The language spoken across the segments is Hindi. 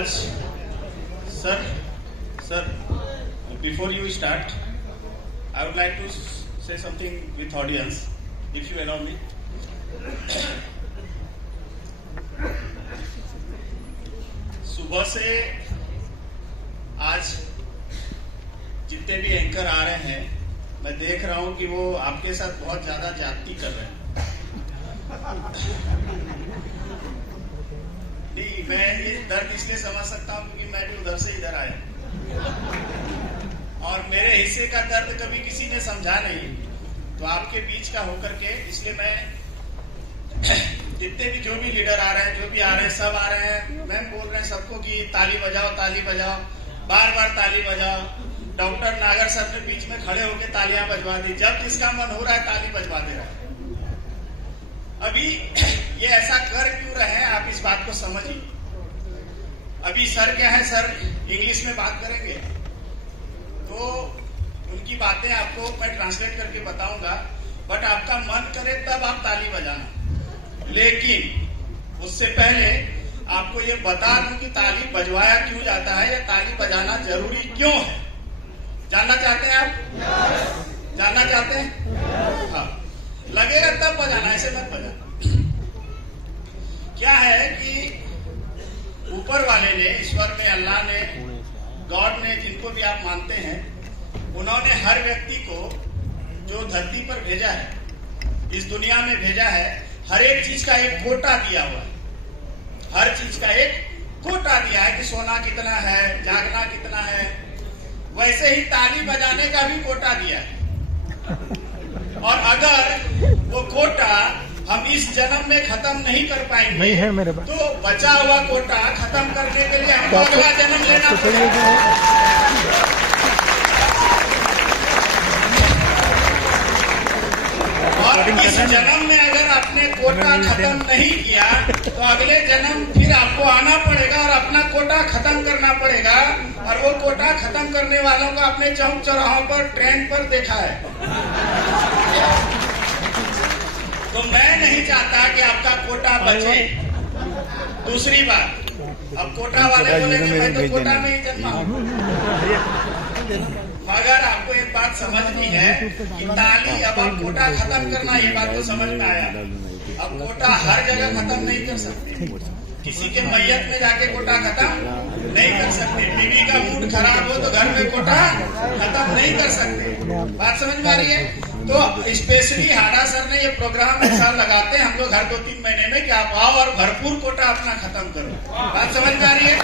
आज sir, before you start, I would like to say something with audience, if you allow me. सुबह से आज जितने भी एंकर आ रहे हैं, मैं देख रहा हूं कि वो आपके साथ बहुत ज्यादा जाति कर रहे हैं। नहीं, मैं ये दर्द इसलिए समझ सकता हूं क्योंकि मैं भी उधर से इधर आया और मेरे हिस्से का दर्द कभी किसी ने समझा नहीं, तो आपके बीच का होकर के इसलिए मैं जितने भी जो भी लीडर आ रहे हैं, जो भी आ रहे हैं, सब आ रहे हैं, मैं बोल रहे हैं सबको कि ताली बजाओ, ताली बजाओ, बार बार ताली बजाओ। डॉक्टर नागर सर ने बीच में खड़े होकर तालियां बजवा दी, जब जिसका मन हो रहा है ताली बजवा दे रहा है। अभी ये ऐसा कर क्यों रहे हैं, आप इस बात को समझिए। अभी सर क्या है, सर इंग्लिश में बात करेंगे तो उनकी बातें आपको मैं ट्रांसलेट करके बताऊंगा, बट आपका मन करे तब आप ताली बजाना। लेकिन उससे पहले आपको ये बता दूं कि ताली बजवाया क्यों जाता है या ताली बजाना जरूरी क्यों है। जानना चाहते हैं आप? जानना चाहते हैं? हाँ, लगेगा तब बजाना, ऐसे मत बजाना। क्या है कि ऊपर वाले ने, ईश्वर ने, अल्लाह ने, गॉड ने, जिनको भी आप मानते हैं, उन्होंने हर व्यक्ति को जो धरती पर भेजा है, इस दुनिया में भेजा है, हर एक चीज का एक कोटा दिया हुआ है। हर चीज का एक कोटा दिया है कि सोना कितना है, जागना कितना है, वैसे ही ताली बजाने का भी कोटा दिया है। और अगर वो कोटा हम इस जन्म में खत्म नहीं कर पाएंगे, नहीं है मेरे पास, तो बचा हुआ कोटा खत्म करने के लिए हमको अगला जन्म लेना पड़ेगा। और इस जन्म में अगर आपने कोटा खत्म नहीं किया तो अगले जन्म फिर आपको आना पड़ेगा और अपना कोटा खत्म करना पड़ेगा। और वो कोटा खत्म करने वालों को आपने चौक चौराहों पर, ट्रेन पर देखा है। तो मैं नहीं चाहता कि आपका कोटा बचे। दूसरी बात, अब कोटा वाले बोलेंगे मैं तो कोटा में ही जन्मा हूं, मगर आपको एक बात समझनी है कि ताली, अब आप कोटा खत्म करना, ये बात तो समझ में आया। अब कोटा हर जगह खत्म नहीं कर सकते, किसी के मैयत में जाके कोटा खत्म नहीं कर सकते। बीवी का मूड खराब हो तो घर में कोटा खत्म नहीं कर सकते। बात समझ में आ रही है? तो स्पेशली हाडा सर ने ये प्रोग्राम ऐसा लगाते हैं हम लोग हर 2-3 महीने में कि आप आओ और भरपूर कोटा अपना खत्म करो। बात समझ में आ रही है?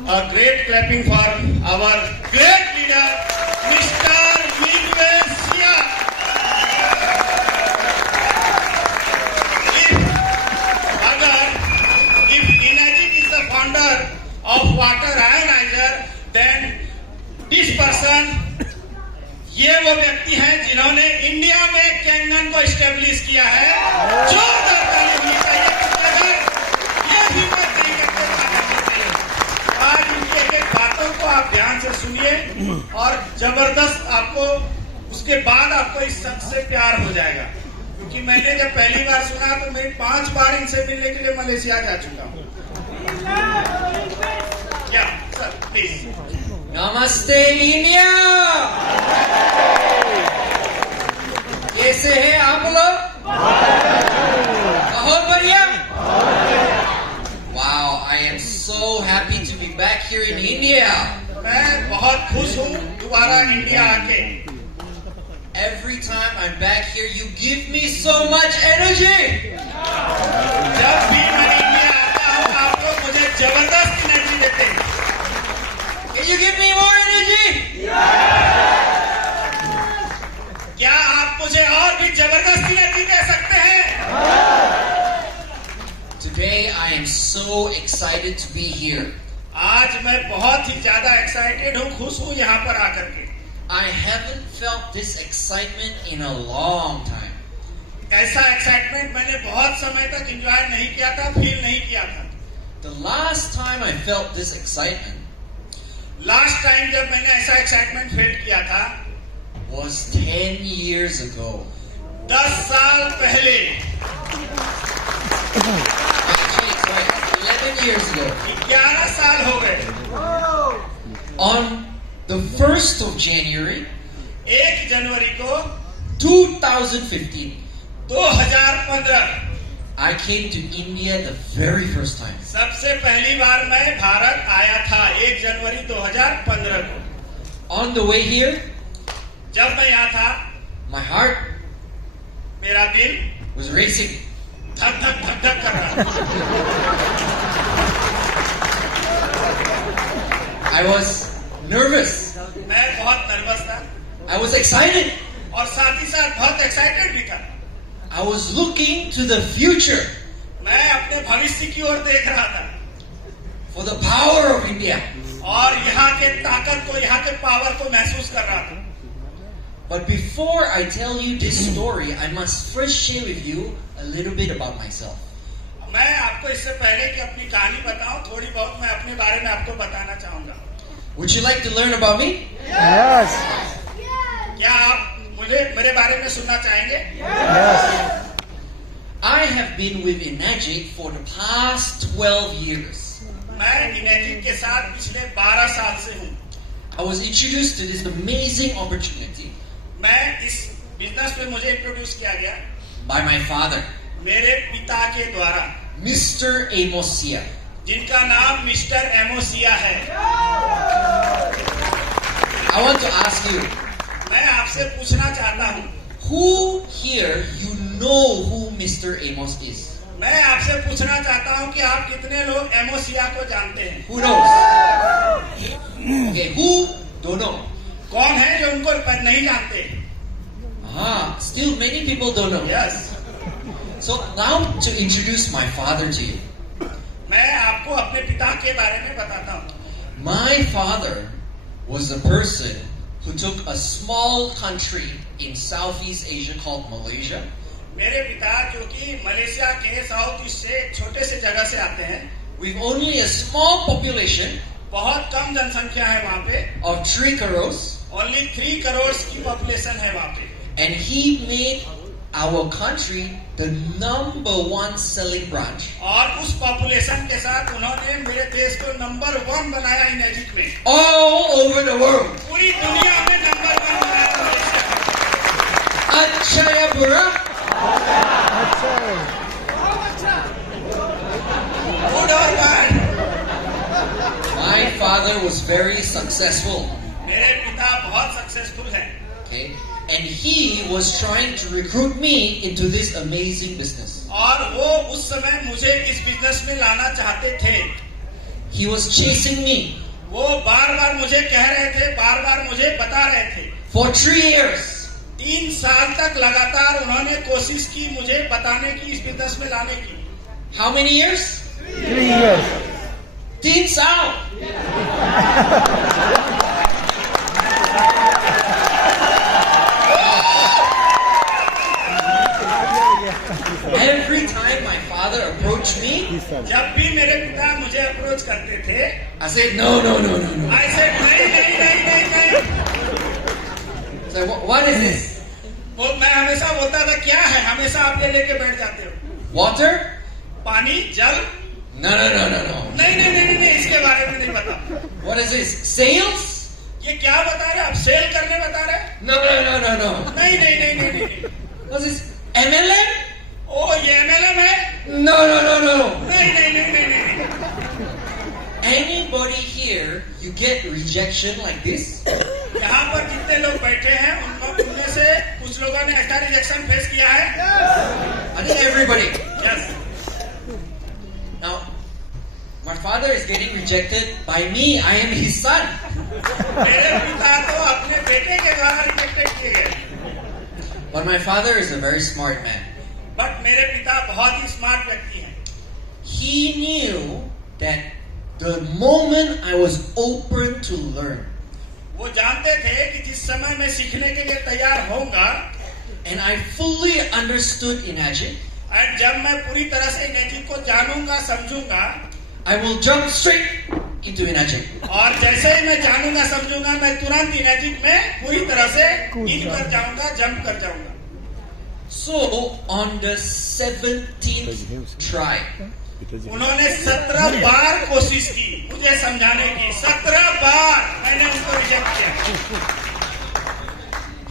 A great clapping for our great leader, Mr. Midway Sia. If Inajit is the founder of water ionizer, then this person, ये वो व्यक्ति हैं जिन्होंने इंडिया में कैंगन को एस्टेब्लिश किया है। जोरदार ताली होनी चाहिए। ये भी बात नहीं करते, आज उनकी एक एक बातों को आप ध्यान से सुनिए और जबरदस्त आपको उसके बाद आपको इस शख्स से प्यार हो जाएगा। क्योंकि मैंने जब पहली बार सुना तो मैं 5 बार इनसे मिलने के लिए मलेशिया जा चुका हूँ। क्या सर, प्लीज। नमस्ते इंडिया, कैसे हैं आप लोग? बहुत बढ़िया। Wow, I am so happy to be back here in India. मैं बहुत खुश हूँ दोबारा इंडिया आके। Every time I'm back here, you give me so much energy. जब भी मैं इंडिया आता हूँ आप लोग मुझे जबरदस्त एनर्जी देते हैं। Can you give me more energy? क्या आप मुझे और भी जबरदस्त एनर्जी दे सकते हैं? Today I am so excited to be here. आज मैं बहुत ही ज्यादा एक्साइटेड हूँ, खुश हूँ यहाँ पर आकर के। I haven't felt this excitement in a long time. ऐसा एक्साइटमेंट मैंने बहुत समय तक एंजॉय नहीं किया था, फील नहीं किया था। The last time I felt this excitement, last time जब मैंने ऐसा एक्साइटमेंट फील किया था was 10 years ago. 10 साल पहले। the 1st of January, 1 जनवरी को 2015, 2015 I came to India the very first time. सबसे पहली बार मैं भारत आया था 1 जनवरी 2015 को। On the way here, जब मैं यहाँ था, my heart मेरा दिल was racing. धक धक धक धक कर रहा था। I was nervous. मैं बहुत नर्वस था I was excited. और साथ ही साथ बहुत एक्साइटेड भी था। I was looking to the future मैं अपने भविष्य की ओर देख रहा था for the power of India. और यहाँ के ताकत को, यहाँ के पावर को महसूस कर रहा था। But before I tell you this story, I must first share with you a little bit about myself. मैं आपको इससे पहले कि अपनी कहानी बताऊं, थोड़ी बहुत मैं अपने बारे में आपको बताना चाहूंगा। Would you like to learn about me? Yes. क्या आप मुझे मेरे बारे में सुनना चाहेंगे? Yes. I have been with Enagic for the past 12 years. मैं इनेजिक के साथ पिछले 12 साल से हूँ। I was introduced to this amazing opportunity मैं इस बिजनेस में मुझे इंट्रोड्यूस किया गया by my father, मेरे पिता के द्वारा, Mr. Amosia. जिनका नाम मिस्टर एमोसिया है। I want to ask you, मैं आपसे पूछना चाहता हूँ, who here you know who Mr. Amos is? मैं आपसे पूछना चाहता हूँ कि आप कितने लोग एमोसिया को जानते हैं? Who knows? Okay, who? Don't know. कौन है जो उनको नहीं जानते? Still many people don't know. Yes, So now to introduce my father to you. मैं आपको अपने पिता के बारे में बताता हूँ। My father was a person who took a small country in Southeast Asia called Malaysia. मेरे पिता जो कि मलेशिया के साउथ ईस्ट से एक छोटे से जगह से आते हैं, With only a small population बहुत कम जनसंख्या है वहाँ पे, of 3 crores, ओनली 3 करोड़ की पॉपुलेशन है वहाँ पे। and he made our country the #1 selling branch और उस पॉपुलेशन के साथ उन्होंने मेरे देश को नंबर 1 बनाया इनेजिक में। all over the world. पूरी दुनिया में नंबर 1 बनाया मलेशिया। अच्छा या बुरा? Good or bad? My father was very successful. मेरे पिता बहुत सक्सेसफुल हैं। Okay, and he was trying to recruit me into this amazing business. और वो उस समय मुझे इस बिजनेस में लाना चाहते थे। He was chasing me वो बार बार मुझे कह रहे थे, बार बार मुझे बता रहे थे। for 3 years. 3 साल तक लगातार उन्होंने कोशिश की मुझे बताने की, इस बिजनेस में लाने की। How many years? 3 years. 3 साल. Every time my father approached me, जब भी मेरे पिता मुझे अप्रोच करते थे, I said no, no, no, no, no. I said नहीं नहीं नहीं नहीं नहीं। So what is this? वो मैं हमेशा बोलता था क्या है, हमेशा आप ये लेके बैठ जाते हो। Water? पानी, जल? No, no, no, no, no. नहीं नहीं नहीं नहीं, इसके बारे में नहीं बता। What is this? Sales? ये क्या बता रहे, आप सेल करने बता रहे? No, no, no, no, no. नहीं नहीं नहीं नहीं नहीं। What's this? MLM? ओ ये MLM है? No, no, no, no. नहीं नहीं नहीं नहीं नहीं। Anybody here, you get rejection like this? यहाँ पर जितने लोग बैठे हैं उनमें से कुछ लोगों ने ऐसा रिजेक्शन फेस किया है? I think everybody. Yes. Now, my father is getting rejected by me. I am his son. मेरे पिता तो अपने बेटे के द्वारा रिजेक्टेड किए गए। But my father is a very smart man. But मेरे पिता बहुत ही स्मार्ट व्यक्ति हैं। He knew that the moment I was open to learn, वो जानते थे कि जिस समय मैं सीखने के लिए तैयार होऊंगा, and I fully understood Enagic, और जब मैं पूरी तरह से इनेजिक को जानूंगा, समझूंगा, I will jump straight into Enagic. और जैसे ही मैं जानूंगा, समझूंगा, मैं तुरंत इनेजिक में पूरी तरह से इन कर जाऊंगा, जंप कर जाऊंगा। So on the 17th try, उन्होंने 17 बार कोशिश की मुझे समझाने की, 17 बार मैंने उनको रिजेक्ट किया।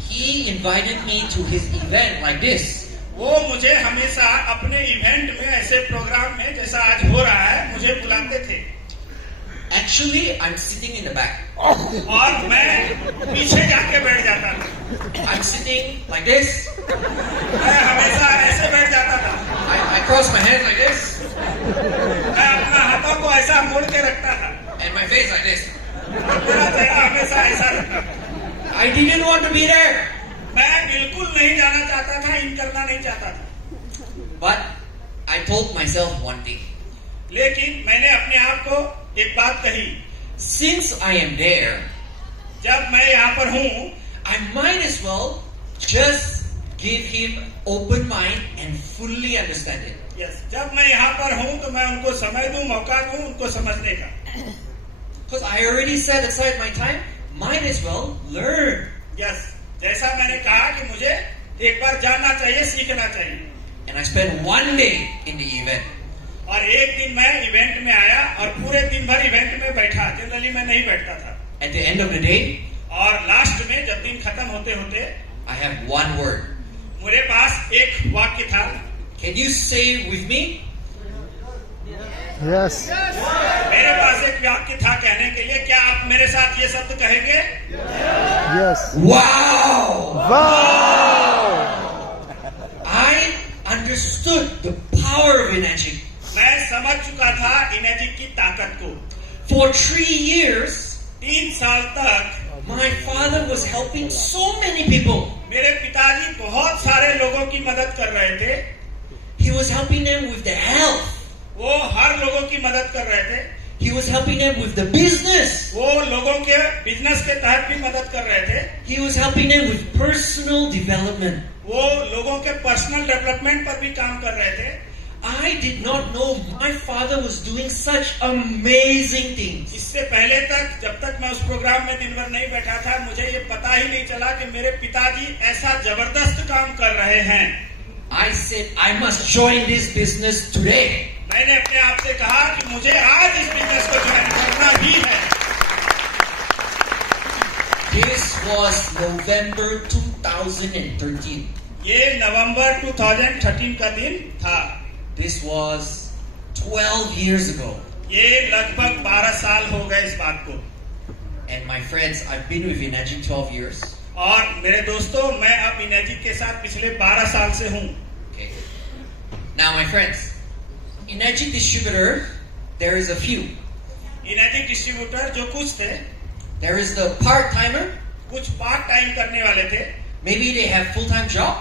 He invited me to his event like this. वो मुझे हमेशा अपने इवेंट में, ऐसे प्रोग्राम में जैसा आज हो रहा है, मुझे बुलाते थे। Actually, I'm sitting in the back. और मैं पीछे जाके बैठ जाता था। I'm sitting like this. मैं हमेशा ऐसे बैठ जाता था। I cross my hands like this. मैं अपना हाथों को ऐसा मोड़ के रखता था। And my face like this. मेरा चेहरा हमेशा ऐसा रहता था। I didn't want to be there. मैं बिल्कुल नहीं जाना चाहता था, इन करना नहीं चाहता था। But I told myself one thing. लेकिन मैंने अपने आप को एक बात कही, Since I am there, जब मैं यहाँ पर हूँ, I might as well just give him open mind and fully understand it. Yes, जब मैं यहाँ पर हूँ तो मैं उनको समय दूं, मौका दूं उनको समझने का। Because I already set aside my time, might as well learn. Yes, जैसा मैंने कहा कि मुझे एक बार जानना चाहिए, सीखना चाहिए। And I spent one day in the event. और एक दिन मैं इवेंट में आया और पूरे दिन भर इवेंट में बैठा। जनरली मैं नहीं बैठता था। At the end of the day, और लास्ट में जब दिन खत्म होते होते I have one word. मेरे पास एक वाक्य था। Can you say with me? Yes. मेरे पास एक वाक्य था कहने के लिए। क्या आप मेरे साथ ये शब्द कहेंगे? Yes. Wow! Wow! I understood the power of energy. मैं समझ चुका था एनर्जी की ताकत को। For 3 years, 3 साल तक my father was helping so many people. मेरे पिताजी बहुत सारे लोगों की मदद कर रहे थे। He was helping them with their health. वो हर लोगों की मदद कर रहे थे। He was helping them with the business. वो लोगों के बिजनेस के तहत भी मदद कर रहे थे। He was helping them with personal development. वो लोगों के पर्सनल डेवलपमेंट पर भी काम कर रहे थे। I did not know my father was doing such amazing things. इससे पहले तक, जब तक मैं उस प्रोग्राम में दिन भर नहीं बैठा था, मुझे ये पता ही नहीं चला कि मेरे पिताजी ऐसा जबरदस्त काम कर रहे हैं। I said, I must join this business today. मैंने अपने आप से कहा कि मुझे आज इस बिजनेस को ज्वाइन करना ही है। This was November 2013. ये नवंबर 2013 का दिन था। This was 12 years ago. ये लगभग 12 साल हो गए इस बात को। And my friends, I've been with Energy 12 years. और मेरे दोस्तों, मैं अब इनर्जी के साथ पिछले 12 साल से हूँ। Okay. Now, my friends, Energy distributor, there is a few. Energy distributor जो कुछ थे, There is the part-timer. कुछ पार्ट टाइम करने वाले थे। Maybe they have full-time job.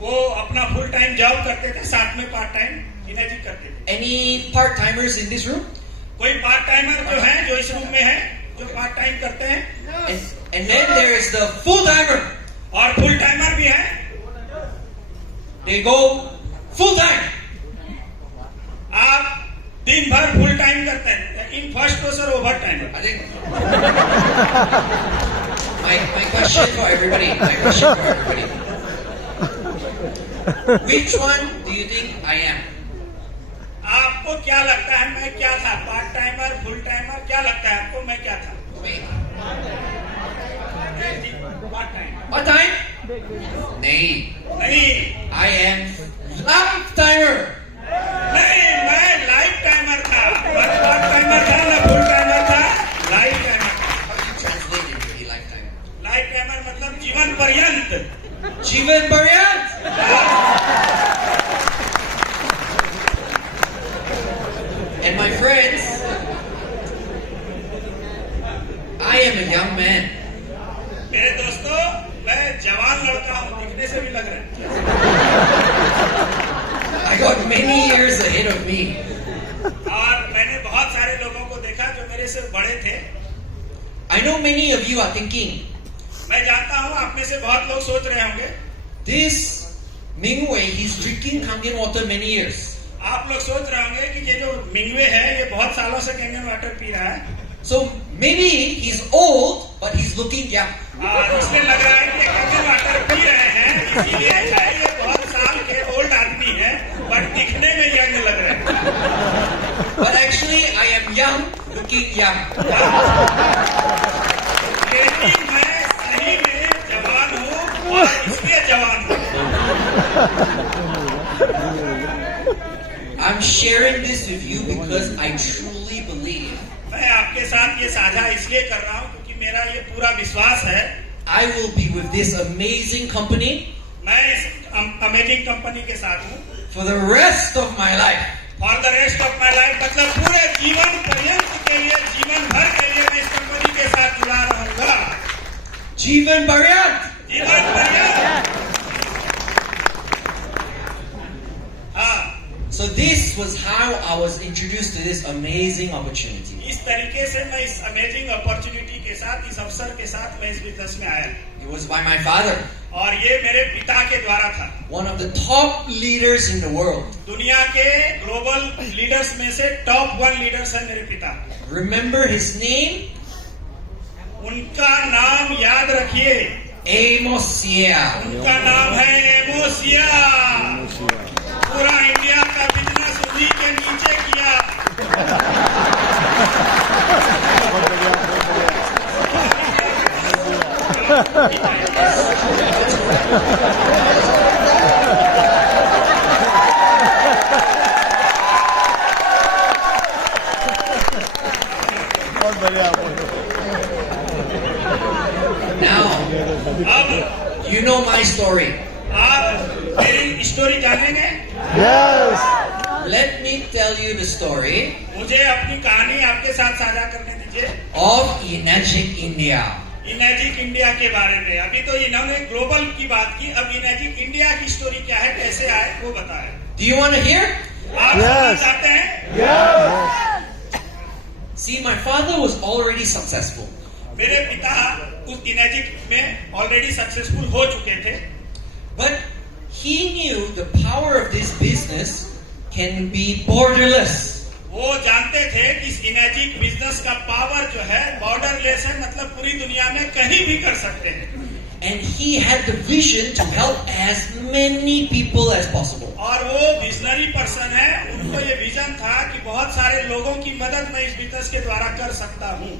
वो अपना फुल टाइम जॉब करते थे, साथ में पार्ट टाइम इनर्जी करते थे। Any part-timers in this room? कोई पार्ट टाइमर जो है, जो इस रूम में है, जो पार्ट टाइम करते हैं। And then there is the full-timer. और फुल टाइमर भी है। They go full-time. आप दिन भर फुल टाइम करते हैं। इन फर्स्ट तो sir over time. I think my question for everybody. My question for everybody. Which one do you think I am? आपको क्या लगता है मैं क्या था? पार्ट टाइमर, फुल टाइमर, क्या लगता है आपको मैं क्या था? Part time. What time? नहीं. नहीं, I am life-timer. नहीं, मैं लाइफ टाइमर था। मैं पार्ट टाइमर था ना, फुल टाइमर था, life timer. How do you translate it to be lifetime? Life timer मतलब जीवन पर्यंत। जीवन पर्यंत. And my friends, I am a young man. मेरे दोस्तों, मैं जवान लड़का हूँ, दिखने से भी लग रहा है। I got many years ahead of me. और मैंने बहुत सारे लोगों को देखा जो मेरे से बड़े थे। I know many of you are thinking, मैं जानता हूँ आप में से बहुत लोग सोच रहे होंगे, this Mingwei, he's drinking Kangen water many years. आप लोग सोच रहे होंगे कि ये जो मिंगवे है, ये बहुत सालों से कैंगन वाटर पी रहा है। So maybe he's old, but he's looking young. इसमें लग रहा है कि ये कैंगन वाटर पी रहे हैं, इसीलिए है ये बहुत साल के ओल्ड आदमी है, बट दिखने में यंग लग रहे हैं। I'm sharing this with you because I truly believe मैं आपके साथ ये साझा इसलिए कर रहा हूँ क्योंकि मेरा ये पूरा विश्वास है I will be with this amazing company मैं इस अमेजिंग कंपनी के साथ हूँ for the rest of my life. For the rest of my life, मतलब पूरे जीवन पर्यंत के लिए, जीवन भर के लिए मैं इस कंपनी के साथ जुड़ा रहूंगा। जीवन पर्यंत। जीवन पर्यंत। हाँ। So this was how I was introduced to this amazing opportunity. इस तरीके से मैं इस अमेजिंग अपॉर्चुनिटी के साथ, इस अवसर के साथ मैं इस बिजनेस में आया। It was by my father. और ये मेरे पिता के द्वारा था। One of the top leaders in the world. दुनिया के ग्लोबल लीडर्स में से टॉप 1 लीडर्स है मेरे पिता। Remember his name? उनका नाम याद रखिए। Amosia. उनका नाम है एमोसिया। पूरा इंडिया का बिजनेस उन्हीं के नीचे किया। Now, you know my story. आप मेरी स्टोरी जानेंगे? Yes. Let me tell you the story मुझे अपनी कहानी आपके साथ साझा करने दीजिए of Enagic India. इनेजिक इंडिया के बारे में। अभी तो इन्होंने ग्लोबल की बात की, अब इनेजिक इंडिया की स्टोरी क्या है, कैसे आए, वो बताएं। Do you want to hear? आप सुनना चाहते हैं? See, my father was already successful. मेरे पिता उस इनेजिक में ऑलरेडी सक्सेसफुल हो चुके थे, But he knew the power of this business can be borderless. वो जानते थे कि इस इनेजिक बिजनेस का पावर जो है बॉर्डरलेस है, मतलब पूरी दुनिया में कहीं भी कर सकते हैं। And he had the vision to help as many people as possible. और वो विजनरी पर्सन है, उनको ये विजन था कि बहुत सारे लोगों की मदद मैं इस बिजनेस के द्वारा कर सकता हूँ।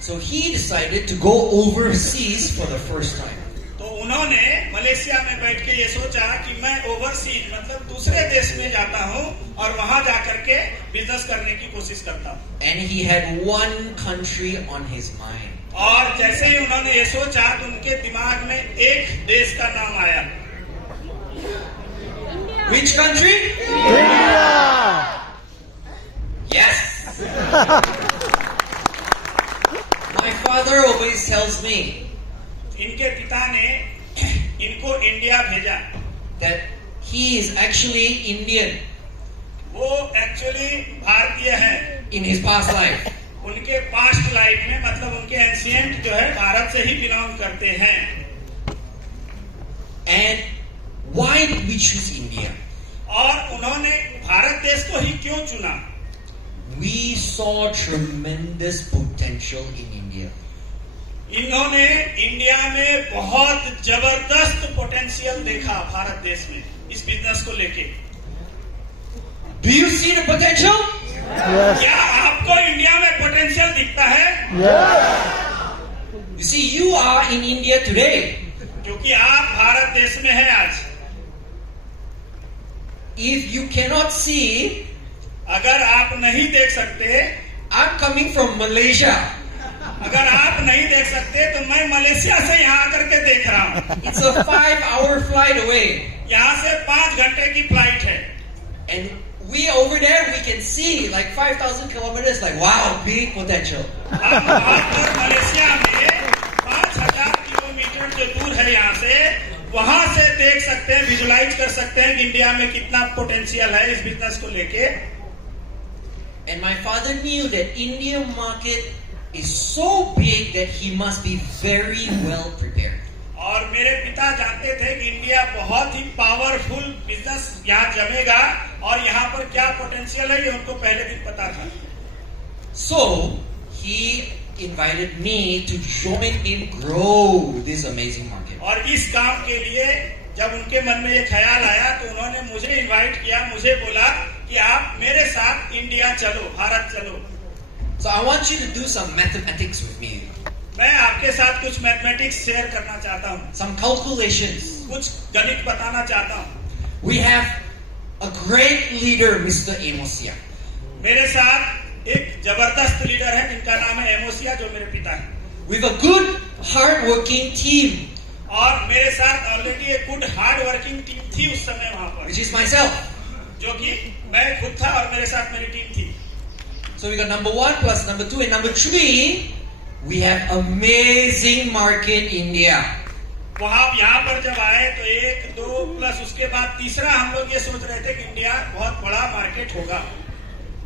So he decided to go overseas for the first time. तो उन्होंने मलेशिया में बैठ के ये सोचा कि मैं ओवरसीज मतलब दूसरे देश में जाता हूँ और वहां जाकर के बिजनेस करने की कोशिश करता हूँ। And he had one country on his mind. और जैसे ही उन्होंने ये सोचा तो उनके दिमाग में एक देश का नाम आया। Which country? India. Yes. My father always tells me इनके पिता ने इनको इंडिया भेजा। that he is actually Indian वो एक्चुअली भारतीय है in his past life. उनके पास्ट लाइफ में, मतलब उनके एंशिएंट जो है भारत से ही बिलोंग करते हैं। And why did we choose India? और उन्होंने भारत देश को ही क्यों चुना? We saw tremendous potential in India. इन्होंने इंडिया में बहुत जबरदस्त पोटेंशियल देखा भारत देश में इस बिजनेस को लेके। Do you see the potential? Yes. क्या आपको इंडिया में पोटेंशियल दिखता है? Yes. You see, you are in India today. क्योंकि आप भारत देश में हैं आज। If you cannot see, अगर आप नहीं देख सकते, I'm coming from Malaysia. अगर आप नहीं देख सकते तो मैं मलेशिया से यहाँ आकर के देख रहा हूँ। It's a 5-hour flight away. यहाँ से 5 घंटे की फ्लाइट है। And we over there, we can see like 5,000 kilometers, like wow, big potential. हम वहाँ पर मलेशिया में 5,000 किलोमीटर जो दूर है यहाँ से, वहाँ से देख सकते हैं, विजुलाइज कर सकते हैं कि इंडिया में कितना पोटेंशियल है इस बिजनेस को लेके। And my father knew that Indian market is so big that he must be very well prepared. और मेरे पिता जानते थे कि इंडिया बहुत ही पावरफुल बिजनेस यहाँ जमेगा और यहाँ पर क्या पोटेंशियल है ये उनको पहले दिन पता था। So he invited me to join him grow this amazing market. और इस काम के लिए जब उनके मन में ये ख्याल आया तो उन्होंने मुझे इनवाइट किया, मुझे बोला कि आप मेरे साथ इंडिया चलो, भारत चलो। So I want you to do some mathematics with me. मैं आपके साथ कुछ मैथमेटिक्स शेयर करना चाहता हूँ, Some calculations. कुछ गणित बताना चाहता हूँ। We have a great leader, Mr. Amosia. मेरे साथ एक जबरदस्त लीडर है जिनका नाम है एमोसिया, जो मेरे पिता हैं। With a good, hard-working team, और मेरे साथ ऑलरेडी एक गुड हार्ड वर्किंग टीम थी उस समय वहां पर, which is myself. जो कि मैं खुद था और मेरे साथ मेरी टीम थी। So we got number 1 plus number 2 and number 3. We have amazing market India. वहां यहाँ पर जब आए तो 1, 2 प्लस उसके बाद तीसरा हम लोग ये सोच रहे थे कि इंडिया बहुत बड़ा मार्केट होगा।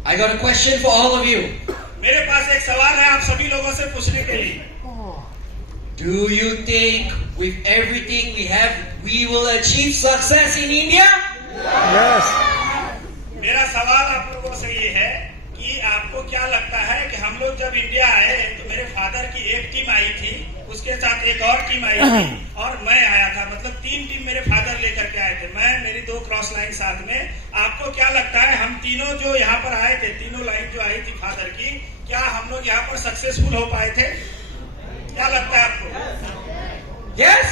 I got a question for all of you. मेरे पास एक सवाल है आप सभी लोगों से पूछने के लिए। Do you think with everything we have, we will achieve success in India? Yes. मेरा सवाल आप लोगों से ये है कि आपको क्या लगता है कि हम लोग जब इंडिया आए तो मेरे फादर की एक टीम आई थी, उसके साथ एक और टीम आई थी और मैं आया था, मतलब 3 टीम मेरे फादर लेकर के आए थे, मैं मेरी 2 क्रॉस लाइन साथ में। आपको क्या लगता है हम तीनों जो यहाँ पर आए थे, तीनों लाइन जो आई थी फादर की, क्या हम लोग यहाँ पर सक्सेसफुल हो पाए थे? क्या लगता है आपको? Yes?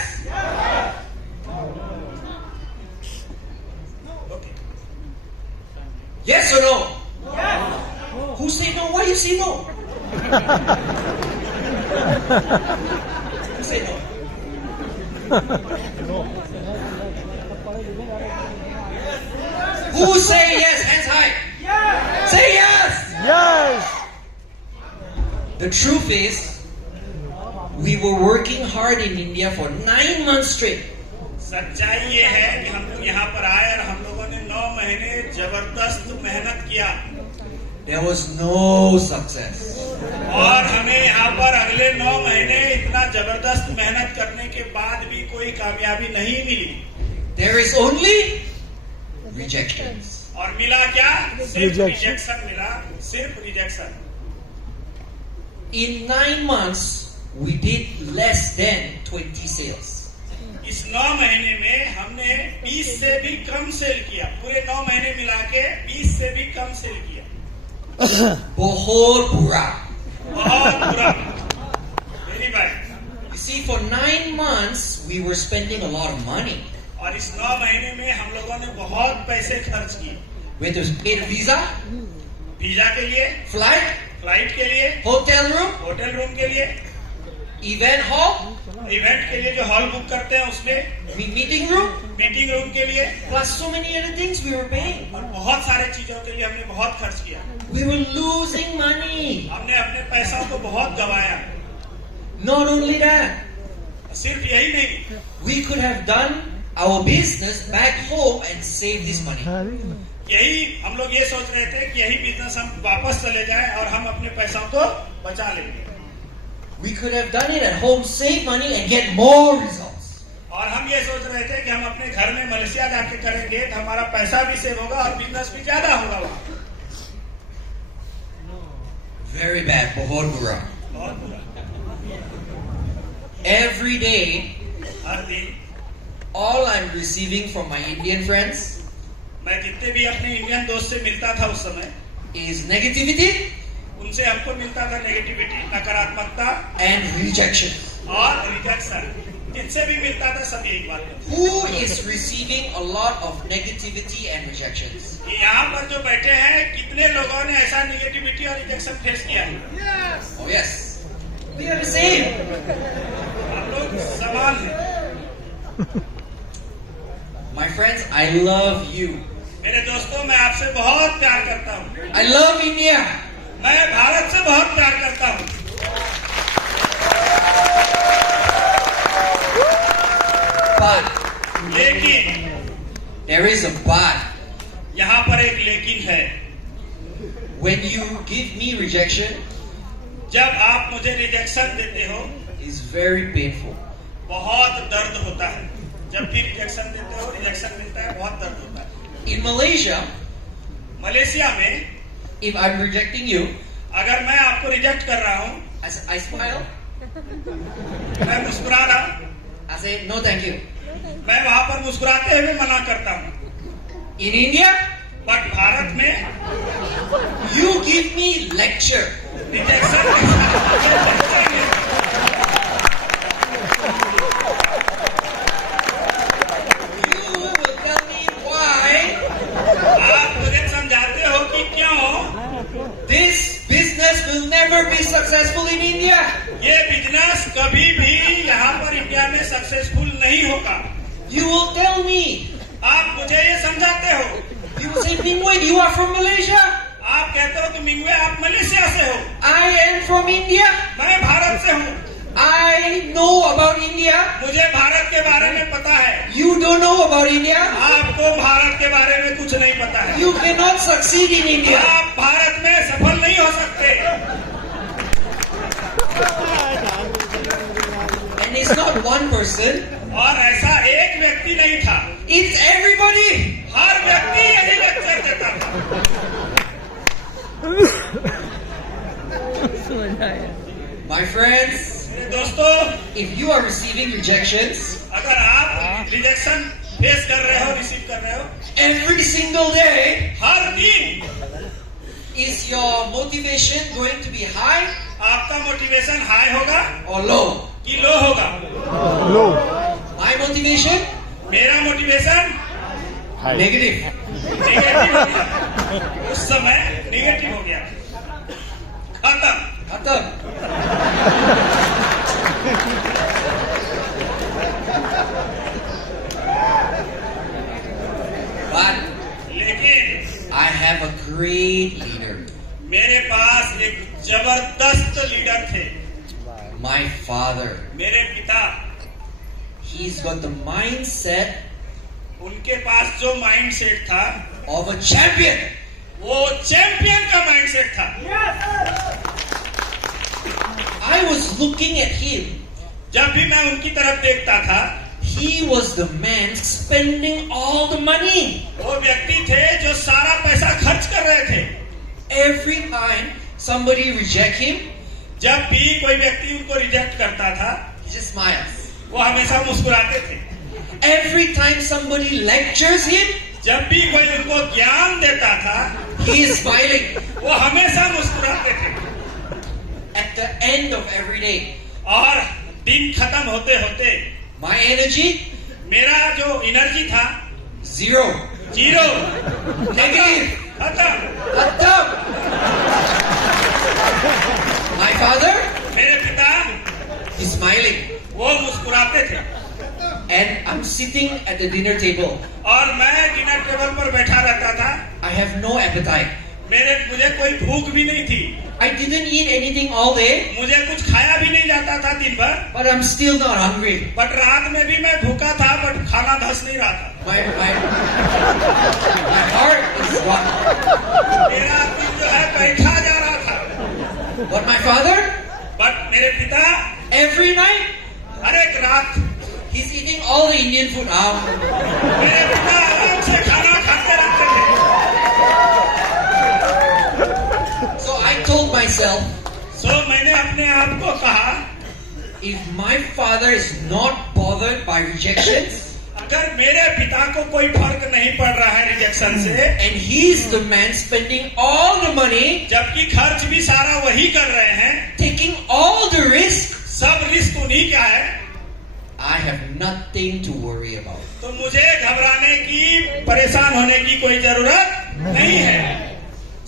Okay, Yes or no? Who say no? Why you say no? Who say no? Who say yes? Hands high. Say yes. Yes. The truth is, we were working hard in India for 9 months straight. सच्चाई ये है कि हम लोग यहाँ पर आए और हम लोगों ने 9 महीने जबरदस्त मेहनत किया There was no success. और हमें यहाँ पर अगले 9 महीने इतना जबरदस्त मेहनत करने के बाद भी कोई कामयाबी नहीं मिली। There is only rejections. और मिला क्या? सिर्फ Rejection. रिजेक्शन मिला, सिर्फ rejection. In 9 months, we did less than 20 sales. इस 9 महीने में हमने 20 से भी कम सेल किया, पूरे 9 महीने मिला के 20 से भी कम सेल किया। बहुत बुरा. बहुत बुरा, very bad. You see, for 9 months, we were spending a lot of money. और इस 9 महीने में हम लोगों ने बहुत पैसे खर्च किए, We had to pay the visa, visa के लिए, flight, फ्लाइट के लिए, hotel room, होटल रूम के लिए, event hall, इवेंट के लिए जो हॉल बुक करते हैं उसमें, meeting room, मीटिंग रूम के लिए, plus so many other things we were paying. और बहुत सारे चीजों के लिए हमने बहुत खर्च किया। We were losing money. हमने अपने पैसों को बहुत गवाया। Not only that, सिर्फ यही नहीं, we could have done our business back home and save this money. यही हम लोग ये सोच रहे थे कि यही बिजनेस हम वापस चले जाएं और हम अपने पैसों को बचा लेंगे। We could have done it at home, save money and get more results. और हम ये सोच रहे थे कि हम अपने घर में मलेशिया जाके करेंगे तो हमारा पैसा भी सेव होगा और बिजनेस भी ज्यादा होगा वहाँ। Very bad, बहुत बुरा. बहुत बुरा। Every day, हर दिन all I'm receiving from my Indian friends मैं जितने भी अपने इंडियन दोस्त से मिलता था उस समय, is negativity उनसे हमको मिलता था नेगेटिविटी, नकारात्मकता and rejection. और रिजेक्शन। जिनसे भी मिलता था सभी एक बात करते Who is receiving a lot of negativity and rejections? कि यहाँ पर जो बैठे हैं कितने लोगों ने ऐसा नेगेटिविटी और रिजेक्शन फेस किया है? Oh yes, we are the same. हम लोग समान हैं। My friends, I love you. मेरे दोस्तों, मैं आपसे बहुत प्यार करता हूँ। I love India. मैं भारत से बहुत प्यार करता हूँ। But लेकिन there is a but. यहाँ पर एक लेकिन है। When you give me rejection, जब आप मुझे रिजेक्शन देते हो, it's very painful. बहुत दर्द होता है। जब भी रिजेक्शन देते हो, रिजेक्शन मिलता है, बहुत दर्द होता है। In Malaysia, मलेशिया में if I'm rejecting you, अगर मैं आपको रिजेक्ट कर रहा हूँ, I smile. मैं मुस्कुरा रहा हूँ, I say no, thank you. मैं वहाँ पर मुस्कुराते हुए मना करता हूँ। In India, बट भारत में you give me lecture. Rejection You will tell me why successful in India. ये बिजनेस कभी भी यहाँ पर इंडिया में सक्सेसफुल नहीं होगा। You will tell me. आप मुझे ये समझाते हो, You will say, Mingwei, you are from Malaysia. आप कहते हो कि मिंगवे आप मलेशिया से हो, I am from India. मैं भारत से हूँ, I know about India. मुझे भारत के बारे में पता है, You don't know about India. आपको भारत के बारे में कुछ नहीं पता है। You cannot succeed in India. आप भारत में सफल नहीं हो सकते। And it's not one person. और ऐसा एक व्यक्ति नहीं था, It's everybody. हर व्यक्ति यही लेक्चर देता था। My friends, मेरे दोस्तों, if you are receiving rejections अगर आप रिजेक्शन फेस कर रहे हो, रिसीव कर रहे हो, every single day, हर दिन is your motivation going to be high आपका मोटिवेशन हाई होगा or low? कि लो होगा? Low. My motivation? मेरा मोटिवेशन High. Negative. नेगेटिव हो गया, उस समय नेगेटिव हो गया, खत्म। Khatam. But लेकिन I have a great leader. मेरे पास एक जबरदस्त लीडर थे, My father. मेरे पिता। He's got the mindset उनके पास जो माइंड सेट था of a champion. वो चैंपियन का माइंड सेट था। I was looking at him. जब भी मैं उनकी तरफ देखता था, He was the man spending all the money. वो व्यक्ति थे जो सारा पैसा खर्च कर रहे थे। Every time somebody reject him, जब भी कोई व्यक्ति उनको रिजेक्ट करता था, he just smiles. वो हमेशा मुस्कुराते थे। Every time somebody lectures him, जब भी कोई उनको ज्ञान देता था, he is smiling. वो हमेशा मुस्कुराते थे। At the end of every day, और दिन खत्म होते होते my energy, मेरा जो एनर्जी था 0. 0, Negative. खत्म। Khatam. My father मेरे पिता is smiling. वो मुस्कुराते थे And I'm sitting at the dinner table. और मैं डिनर टेबल पर बैठा रहता था। I have no appetite. मुझे कोई भूख भी नहीं थी, I didn't eat anything all day, मुझे कुछ खाया भी नहीं जाता था दिन भर, but I'm still not hungry. But रात में भी मैं भूखा था, बट खाना धस नहीं रहा था। My heart is gone. मेरा दिल जो है बैठा जा रहा था। But my father, बट मेरे पिता every night, हर एक रात he's eating all the Indian food. मेरे पिता आराम से खाना खाते रहते थे। So I told myself, सो मैंने अपने आप को कहा, if my father is not bothered by rejections, अगर मेरे पिता को कोई फर्क नहीं पड़ रहा है रिजेक्शन से, and he's the man spending all the money, जबकि खर्च भी सारा वही कर रहे हैं, taking all the risk, सब रिस्क उन्हीं का है, I have nothing to worry about. तो मुझे घबराने की, परेशान होने की कोई जरूरत नहीं है।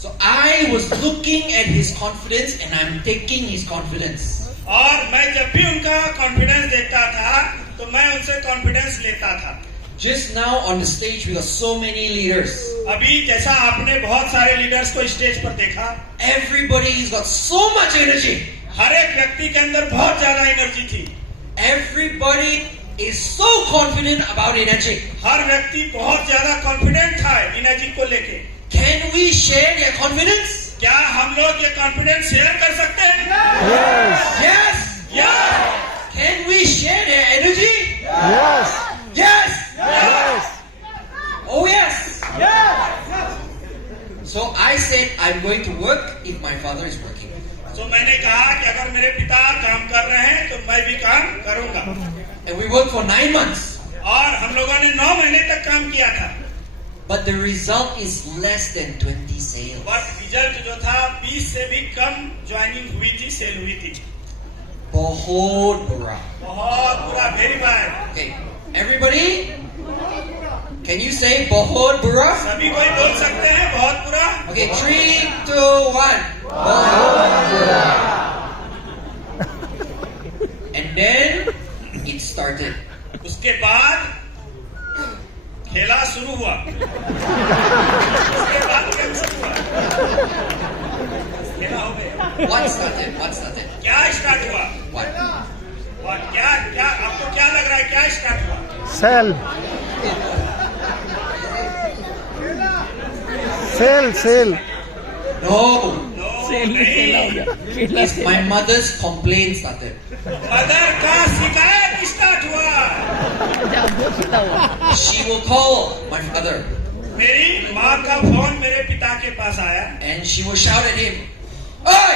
So I was looking at his confidence and I'm taking his confidence. और मैं जब भी उनका कॉन्फिडेंस देखता था, तो मैं उनसे कॉन्फिडेंस लेता था। Just now on the stage we got so many leaders. अभी जैसा आपने बहुत सारे लीडर्स को स्टेज पर देखा, Everybody's got so much energy. हर एक व्यक्ति के अंदर बहुत ज्यादा एनर्जी थी। Everybody is so confident about energy. हर व्यक्ति बहुत ज्यादा कॉन्फिडेंट था एनर्जी को लेके। Can we share their confidence? क्या हम लोग ये कॉन्फिडेंस शेयर कर सकते हैं? Yes. Yes. Yes. Can we share their energy? Yes. Yes. Yes. Oh yes. So I said I'm going to work if my father is working. तो मैंने कहा कि अगर मेरे पिता काम कर रहे हैं तो मैं भी काम करूंगा। And we worked for 9 months. और हम लोगों ने 9 महीने तक काम किया था। But the result is less than 20 sales. But result जो था 20 से भी कम ज्वाइनिंग हुई थी, सेल हुई थी। बहुत बुरा. बहुत बुरा, very bad. Okay, everybody, can you say बहुत बुरा? सभी कोई बोल सकते हैं बहुत बुरा। Okay, 3, 2, 1. बहुत बुरा. And then it started. उसके बाद खेला शुरू हुआ। उसके बाद खेल शुरू हुआ। खेला हो गया। What started? What started? क्या स्टार्ट हुआ? What? और क्या क्या आपको क्या लग रहा है क्या स्टार्ट हुआ? Sell. Sell. No. नो नहीं, It's my mother's complaint started. Mother का शिकायत स्टार्ट हुआ। She will call my father मेरी माँ का फोन मेरे पिता के पास आया and she will shout at him, "Hey!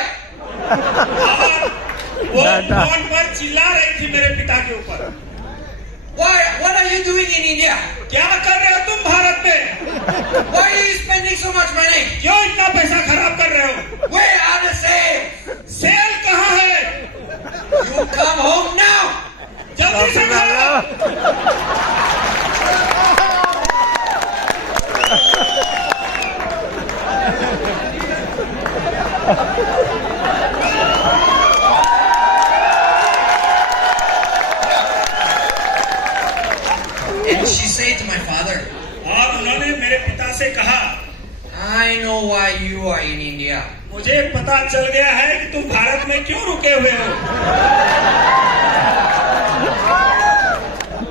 और वो फोन पर चिल्ला रही थी मेरे पिता के ऊपर। What are you doing in India? क्या कर रहे हो तुम भारत में? Why are you spending so much money? क्यों इतना पैसा खराब कर रहे हो? Where are the sales? Sale कहाँ है? You come home now." जल्दी से करो। And she said to my father, और उन्होंने मेरे पिता से कहा, "I know why you are in India. मुझे पता चल गया है कि तुम भारत में क्यों रुके हुए हो।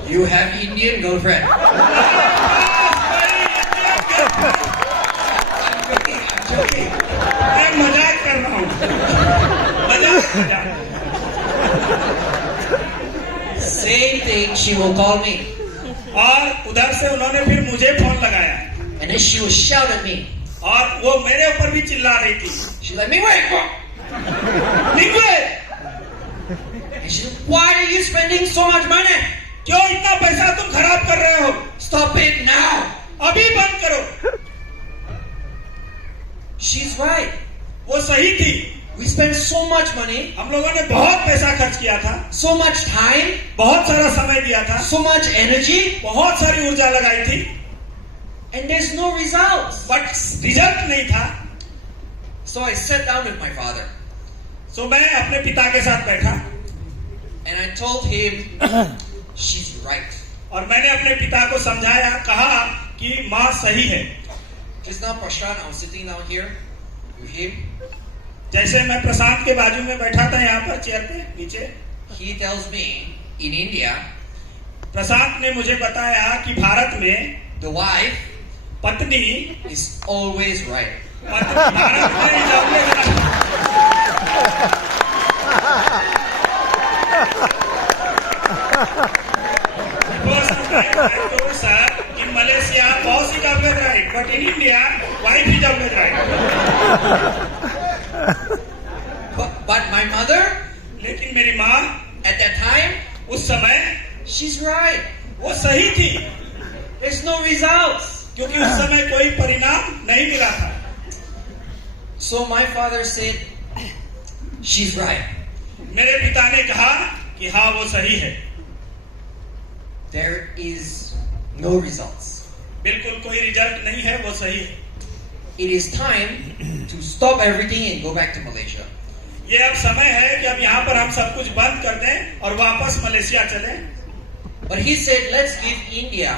You have Indian girlfriend." I'm joking. मैं मजाक कर रहा हूँ। मजाक। Same thing, she will call me. और उधर से उन्होंने फिर मुझे फोन लगाया And then she will shout at me. और वो मेरे ऊपर भी चिल्ला रही थी। She's like, "Mingwei!" निकले, And she said, "Why are you spending so much money? क्यों इतना पैसा तुम खराब कर रहे हो? Stop it now." अभी बंद करो। She's right. वो सही थी। We spent so much money, हम लोगों ने बहुत पैसा खर्च किया था, so much time, बहुत सारा समय दिया था, so much energy, बहुत सारी ऊर्जा लगाई थी, and there's no results. But result नहीं था। So I sat down with my father सो मैं अपने पिता के साथ बैठा and I told him, "She's right." और मैंने अपने पिता को समझाया, कहा कि माँ सही है। Just now, Prashant, I was sitting down here with him. जैसे मैं प्रशांत के बाजू में बैठा था यहाँ पर चेयर पे नीचे, He tells me, in India, प्रशांत ने मुझे बताया कि भारत में the wife पत्नी is always right. भारत में sir, in Malaysia, boss is always right, but in India, wife is always right. But my mother, लेकिन मेरी माँ at that time, उस समय she's right. वो सही थी, There's no results. क्योंकि उस समय कोई परिणाम नहीं मिला था। So my father said, "She's right. मेरे पिता ने कहा कि हाँ वो सही है, There is no results. बिल्कुल कोई रिजल्ट नहीं है, वो सही है। It is time to stop everything and go back to Malaysia." ये अब समय है कि अब यहाँ पर हम सब कुछ बंद कर दें और वापस मलेशिया चलें। But he said, "Let's give India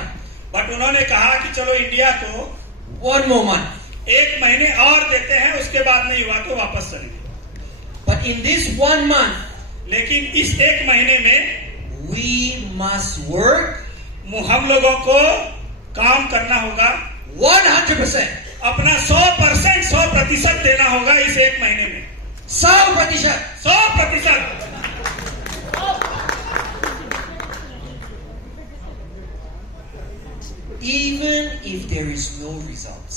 but उन्होंने कहा कि चलो इंडिया को 1 more month. 1 महीने और देते हैं, उसके बाद नहीं हुआ तो वापस चलेंगे। But in this 1 month, लेकिन इस 1 महीने में we must work हम लोगों को काम करना होगा, 100%. अपना 100% देना होगा इस 1 महीने में, 100%. 100%। Even if there is no results.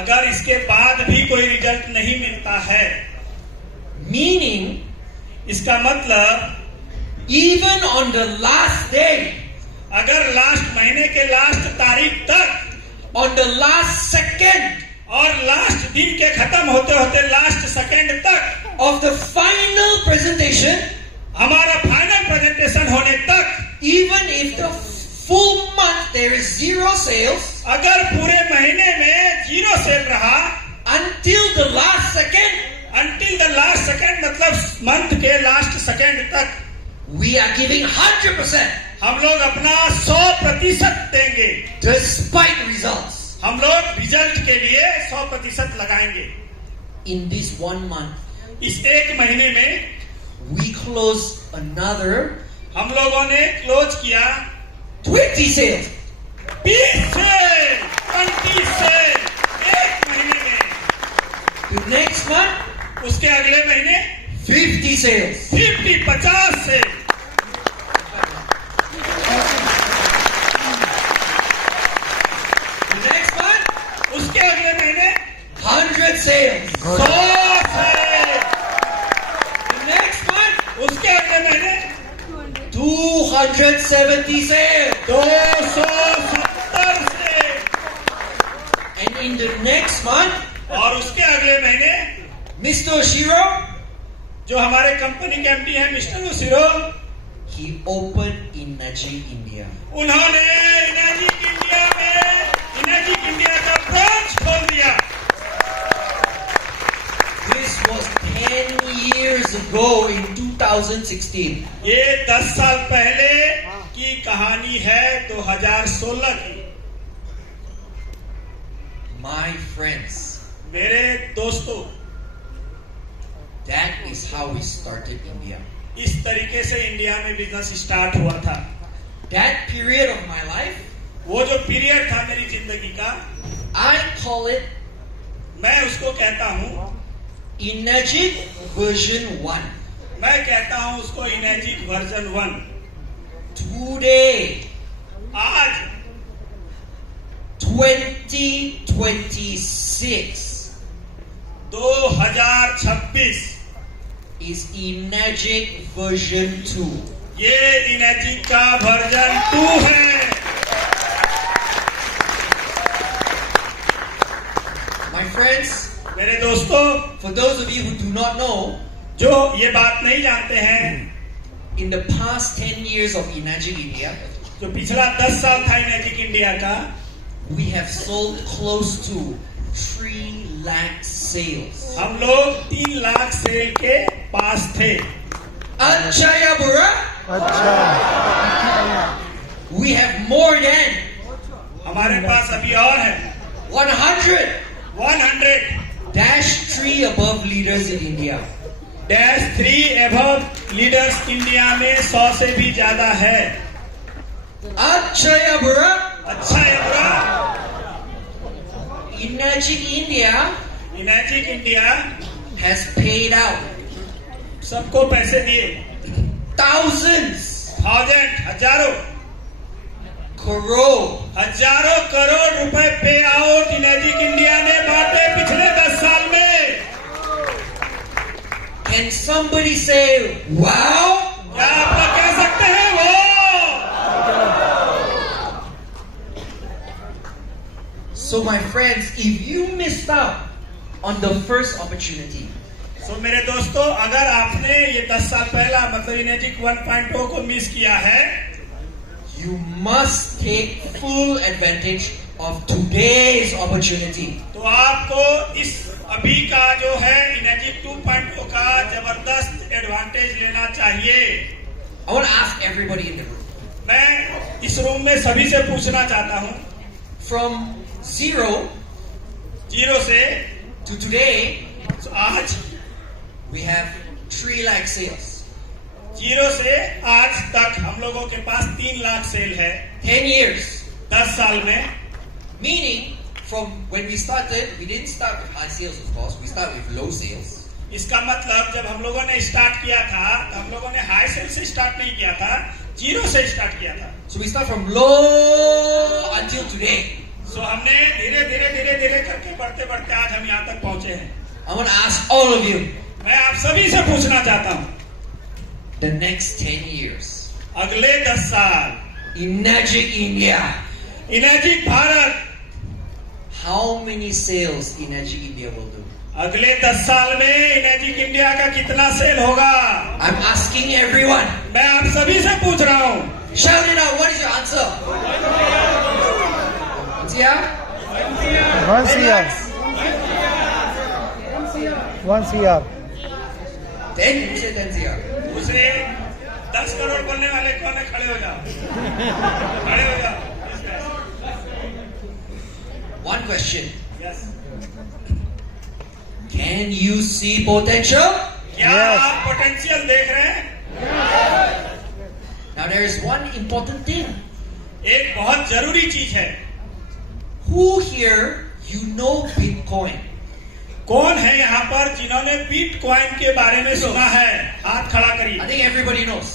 अगर इसके बाद भी कोई रिजल्ट नहीं मिलता है, Meaning, इसका मतलब even on the last day, अगर लास्ट महीने के लास्ट तारीख तक, on the last second और लास्ट दिन के खत्म होते होते लास्ट सेकेंड तक, of the final presentation, हमारा फाइनल प्रेजेंटेशन होने तक, even if the full month there is 0 sales, अगर पूरे महीने में 0 सेल रहा, until the last second, until the last second मतलब मंथ के लास्ट सेकेंड तक, We are giving 100% हम लोग अपना 100% देंगे. despite results. हम लोग रिजल्ट के लिए 100% लगाएंगे. In this 1 month, इस एक महीने में we close another हम लोगों ने क्लोज किया 20 sales. 20 से 20 से एक महीने में. The next month, उसके अगले महीने 50 sales. 50 से. The next month, उसके अगले महीने 100 sales. 100 से. The next month, उसके अगले महीने 270 sales. 270 से. And in the next month, और उसके अगले महीने Mr. Shiro, जो हमारे कंपनी के एमडी हैं mister उसिरो, he opened Inergy India. उन्होंने इनर्जिक इंडिया में इनर्जिक इंडिया का ब्रांच खोल दिया. This was 10 years ago in 2016. ये 10 साल पहले की कहानी है, 2016 की. My friends, मेरे दोस्तों, that is how we started India. इस तरीके से इंडिया में बिजनेस स्टार्ट हुआ था. That period of my life, वो जो पीरियड था मेरी जिंदगी का, I call it मैं उसको कहता हूँ, Energic version 1. मैं कहता हूँ उसको इनर्जिक वर्जन 1. Today, आज 2026 2026 is Energic version 2. ये इनर्जिक का वर्जन 2 है. My friends, मेरे दोस्तों, for those of you who do not know, जो ये बात नहीं जानते हैं, in the past 10 years of Energic India, जो पिछला 10 साल था इनर्जिक इंडिया का, we have sold close to 3 lakh sales. हम लोग 3 लाख सेल के पास थे. Acha ya bura? अच्छा. We have more than हमारे पास अभी और है 100 100-3 above leaders in India. above leaders India में 100 से भी ज्यादा है. Acha ya bura? अच्छा है बुरा. Energic India energic India has paid out सबको पैसे दिए. thousands, हजारों crore, करोड़ रुपए पे आउट इनर्जिक इंडिया ने बांटे पिछले 10 साल में. Can somebody say, wow? क्या आप लोग कह सकते हैं वो? So my friends, if you missed out on the first opportunity, तो मेरे दोस्तों, अगर आपने ये 10 साल पहला मतलब इनर्जिक 1.0 को मिस किया है, you must take full advantage of today's opportunity. तो आपको इस अभी का जो है इनर्जिक 2.0 का जबरदस्त एडवांटेज लेना चाहिए. I want to ask everybody in the room, मैं इस रूम में सभी से पूछना चाहता हूँ, from 0 जीरो से to today, तो आज we have 3 lakh sales. Zero से आज तक हम लोगों के पास 3 लाख सेल है 10 years. 10 साल में. Meaning, from when we started, we didn't start with high sales, of course. We started with low sales. इसका मतलब जब हम लोगों ने स्टार्ट किया था तो हम लोगों ने हाई सेल से स्टार्ट नहीं किया था, जीरो से स्टार्ट किया था. So we start from low until today. सो हमने धीरे धीरे करके बढ़ते आज हम यहाँ तक पहुंचे हैं. I want to ask all of you, मैं आप सभी से पूछना चाहता हूँ, the next 10 years, अगले 10 साल Energic India, इनर्जिक Bharat how many sales Energic India will do? अगले 10 साल में इनर्जिक इंडिया का कितना सेल होगा? I'm asking everyone. मैं आप सभी से पूछ रहा हूँ. Shout it out. What is your answer? Yeah? 1 CR. 1 CR. 10? Who said 10 CR? उसे 10 करोड़ बोलने वाले कौन है? खड़े हो जाओ, खड़े हो जाओ। One question. Yes. Can you see potential? क्या Yes. आप पोटेंशियल देख रहे हैं? Now there is one important thing. एक बहुत जरूरी चीज है। Who here you know Bitcoin? कौन है यहाँ पर जिन्होंने बिटकॉइन के बारे में सुना है? हाथ खड़ा करिए। I think everybody knows.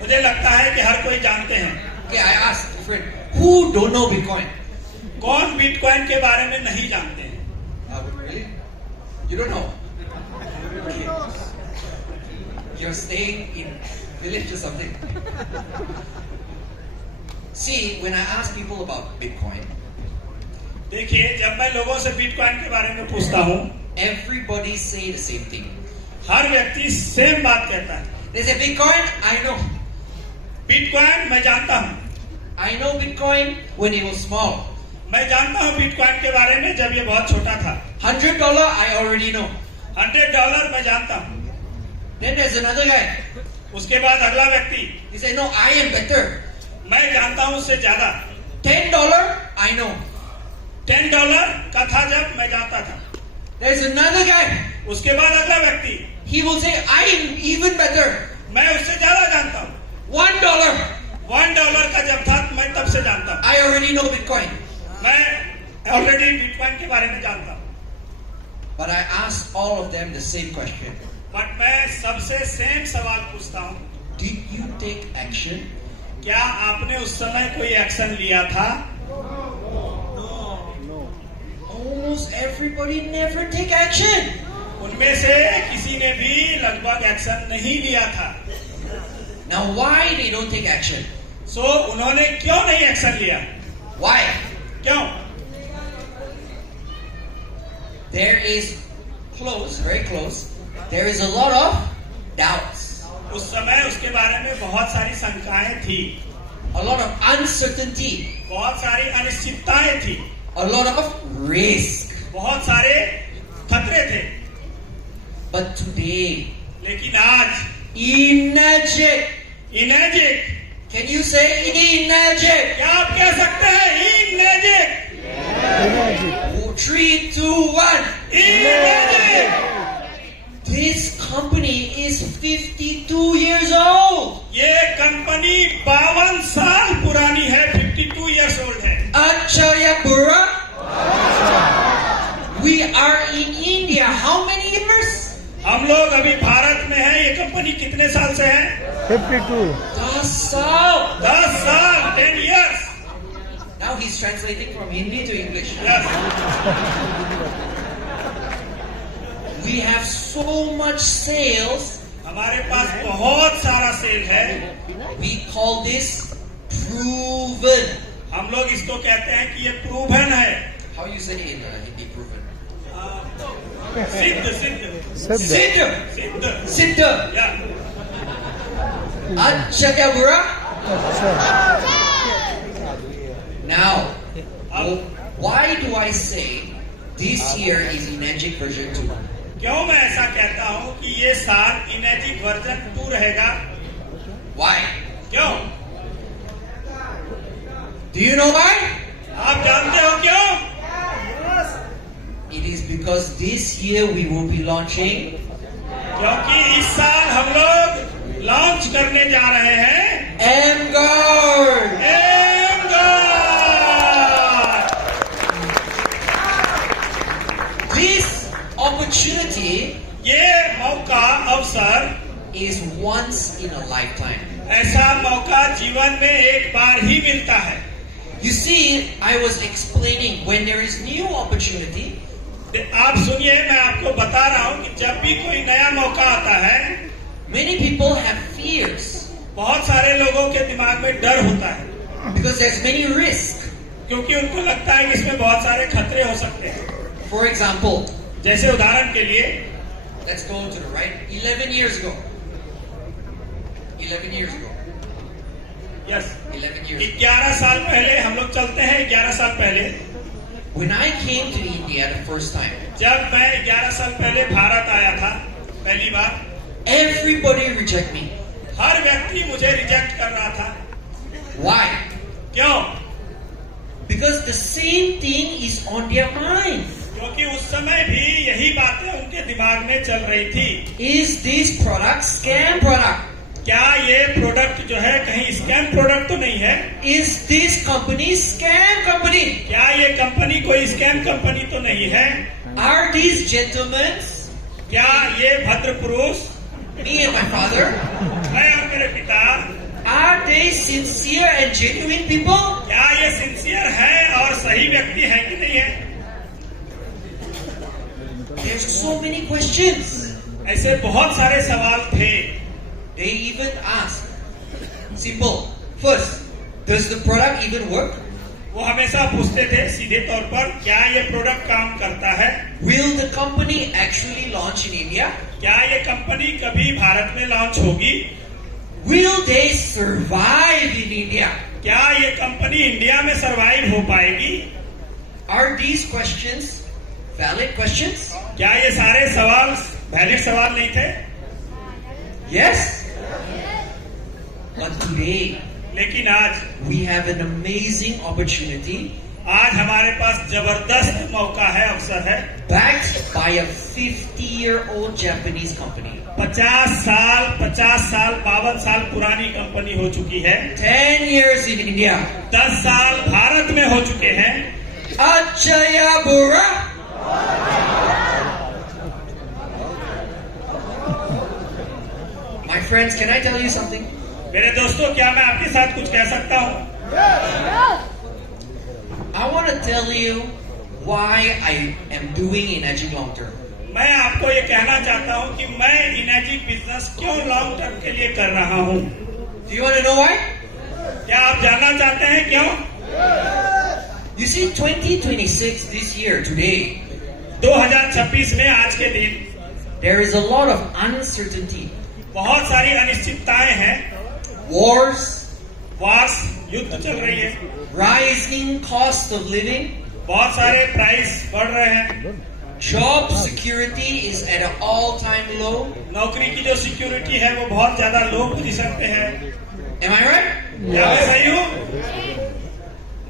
मुझे लगता है कि हर कोई जानते हैं। Okay, I asked a friend, who don't know Bitcoin? कौन बिटकॉइन के बारे में नहीं जानते हैं? Really? You don't know? Okay. You're staying in village or something. See, when I ask people about Bitcoin, देखिए, जब मैं लोगों से बिटकॉइन के बारे में पूछता हूँ, everybody say the same thing. हर व्यक्ति सेम बात कहता है। They say Bitcoin, I know. Bitcoin मैं जानता हूँ। I know Bitcoin when it was small. मैं जानता हूँ बिटकॉइन के बारे में जब ये बहुत छोटा था। $100 I already know. $100 मैं जानता हूँ। Then there's another guy. उसके बाद अगला व्यक्ति, He said, no, I am better. मैं जानता हूँ उससे ज्यादा। $10 I know. $10 का था जब मैं जानता था। There's another guy. उसके बाद अगला व्यक्ति, He will say, I am even better. मैं उससे ज्यादा जानता हूँ। $1. $1 का जब था मैं तब से जानता हूँ। I already know Bitcoin. मैं ऑलरेडी बिटकॉइन के बारे में जानता हूँ। But I asked all of them the same question. But मैं सबसे सेम सवाल पूछता हूँ, Did you take action? क्या आपने उस समय कोई एक्शन लिया था? Almost everybody never take action. उनमें से किसी ने भी लगभग एक्शन नहीं लिया था। Now why they don't take action? सो उन्होंने क्यों नहीं एक्शन लिया? Why? क्यों? There is close, very close. There is a lot of doubts. उस समय उसके बारे में बहुत सारी शंकाएं थी, A lot of uncertainty. बहुत सारी अनिश्चितताएं थी, A lot of risk. बहुत सारे खतरे थे। But today, लेकिन आज Enagic. इनेजिक, Can you say Enagic? क्या आप कह सकते हैं? इनेजिक, 3, 2, 1. इनेजिक। This company is 52 years old. ये कंपनी 52 साल पुरानी है, 52 years old है। Acha ya Bura? We are in India. How many years? हम लोग अभी भारत में हैं। ये कंपनी कितने साल से है? 52. 10 साल. 10 साल, 10 years। Now he's translating from Hindi to English. Yes। We have so much sales. हमारे पास बहुत सारा सेल है। We call this proven. हम लोग इसको कहते हैं कि ये प्रूवन है। How you say in Hindi proven? सिद्ध, सिद्ध, Siddha. Siddha. सिद्ध। Siddha. या Acha ya Bura? Acha. Now, अब why do I say this year is Enagic version 2? क्यों मैं ऐसा कहता हूँ कि ये साल इनेजिक वर्जन 2 रहेगा? Why? क्यों? Do you know why? आप जानते हो क्यों? It is because this year we will be launching क्योंकि इस साल हम लोग लॉन्च करने जा रहे हैं M-Guard. This opportunity ये मौका, अवसर is once in a lifetime. ऐसा मौका जीवन में एक बार ही मिलता है। You see, I was explaining when there is new opportunity, आप सुनिए, मैं आपको बता रहा हूँ कि जब भी कोई नया मौका आता है, many people have fears बहुत सारे लोगों के दिमाग में डर होता है, because there's many risks. क्योंकि उनको लगता है कि इसमें बहुत सारे खतरे हो सकते हैं। For example, जैसे उदाहरण के लिए, let's go to the right. 11 years ago. 11 years ago. Yes, 11 years ago. 11 साल पहले हम लोग चलते हैं। 11 साल पहले When I came to India the first time, जब मैं 11 साल पहले भारत आया था पहली बार, everybody reject me. हर व्यक्ति मुझे रिजेक्ट कर रहा था। Why? क्यों? Because the same thing is on their mind. क्योंकि उस समय भी यही बातें उनके दिमाग में चल रही थी। Is this product scam product? क्या ये प्रोडक्ट जो है कहीं स्कैम प्रोडक्ट तो नहीं है? Is this company scam company? क्या ये कंपनी कोई स्कैम कंपनी तो नहीं है? Are these gentlemen, क्या ये भद्र पुरुष, me and my father, मैं और मेरे पिता, are they sincere and genuine people? क्या ये सिंसियर है और सही व्यक्ति है कि नहीं है? There's so many questions. ऐसे बहुत सारे सवाल थे। They even ask. Simple. First, does the product even work? वो हमेशा पूछते थे सीधे तौर पर, क्या ये प्रोडक्ट काम करता है? Will the company actually launch in India? क्या ये कंपनी कभी भारत में लॉन्च होगी? Will they survive in India? क्या ये कंपनी इंडिया में सरवाइव हो पाएगी? Are these questions valid questions? क्या ये सारे सवाल वैलिड सवाल नहीं थे? Yes? But today, लेकिन आज we have an amazing opportunity आज हमारे पास जबरदस्त मौका है, अवसर है। backed by a 50-year-old Japanese company. 50 साल 52 साल पुरानी कंपनी हो चुकी है। 10 years in India. 10 साल भारत में हो चुके हैं। Achayabura. My friends, can I tell you something? मेरे दोस्तों, क्या मैं आपके साथ कुछ कह सकता हूँ? I want to tell you why I am doing Enagic long term. मैं आपको ये कहना चाहता हूँ कि मैं इनेजिक बिजनेस क्यों लॉन्ग टर्म के लिए कर रहा हूँ। Do you want to know why? क्या आप जानना चाहते हैं क्यों? You see, 2026 this year, today, 2026 में आज के दिन there is a lot of uncertainty. बहुत सारी अनिश्चितताएं हैं। Wars, वार्स, युद्ध चल रही है। rising cost of living, बहुत सारे प्राइस बढ़ रहे हैं। job security is at an all-time low. नौकरी की जो सिक्योरिटी है वो बहुत ज्यादा लो पोजीशन पे है। Am I right? क्या मैं सही हूँ?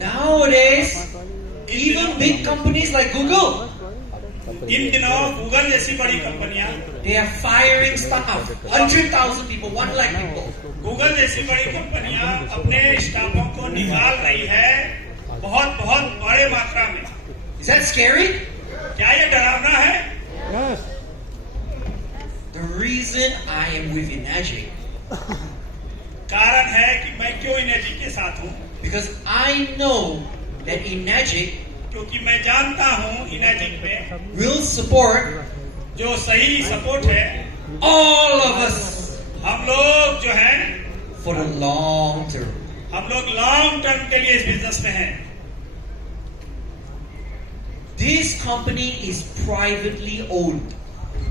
Nowadays, even big companies like Google, इन दिनों गूगल जैसी बड़ी कंपनियां, they are firing staff, 100,000 people, 1 lakh people. Google जैसी बड़ी कंपनियां अपने स्टाफों को निकाल रही है बहुत बहुत बड़े मात्रा में। Is that scary? क्या ये डरावना है? Yes. The reason I am with Enagic, कारण है कि मैं क्यों इनेजिक के साथ हूँ। because I know that Enagic क्योंकि मैं जानता हूँ इनेजिक में will support जो सही सपोर्ट है, all of us हम लोग जो है for the long term. हम लोग लॉन्ग टर्म के लिए इस बिजनेस में हैं। This company is privately owned.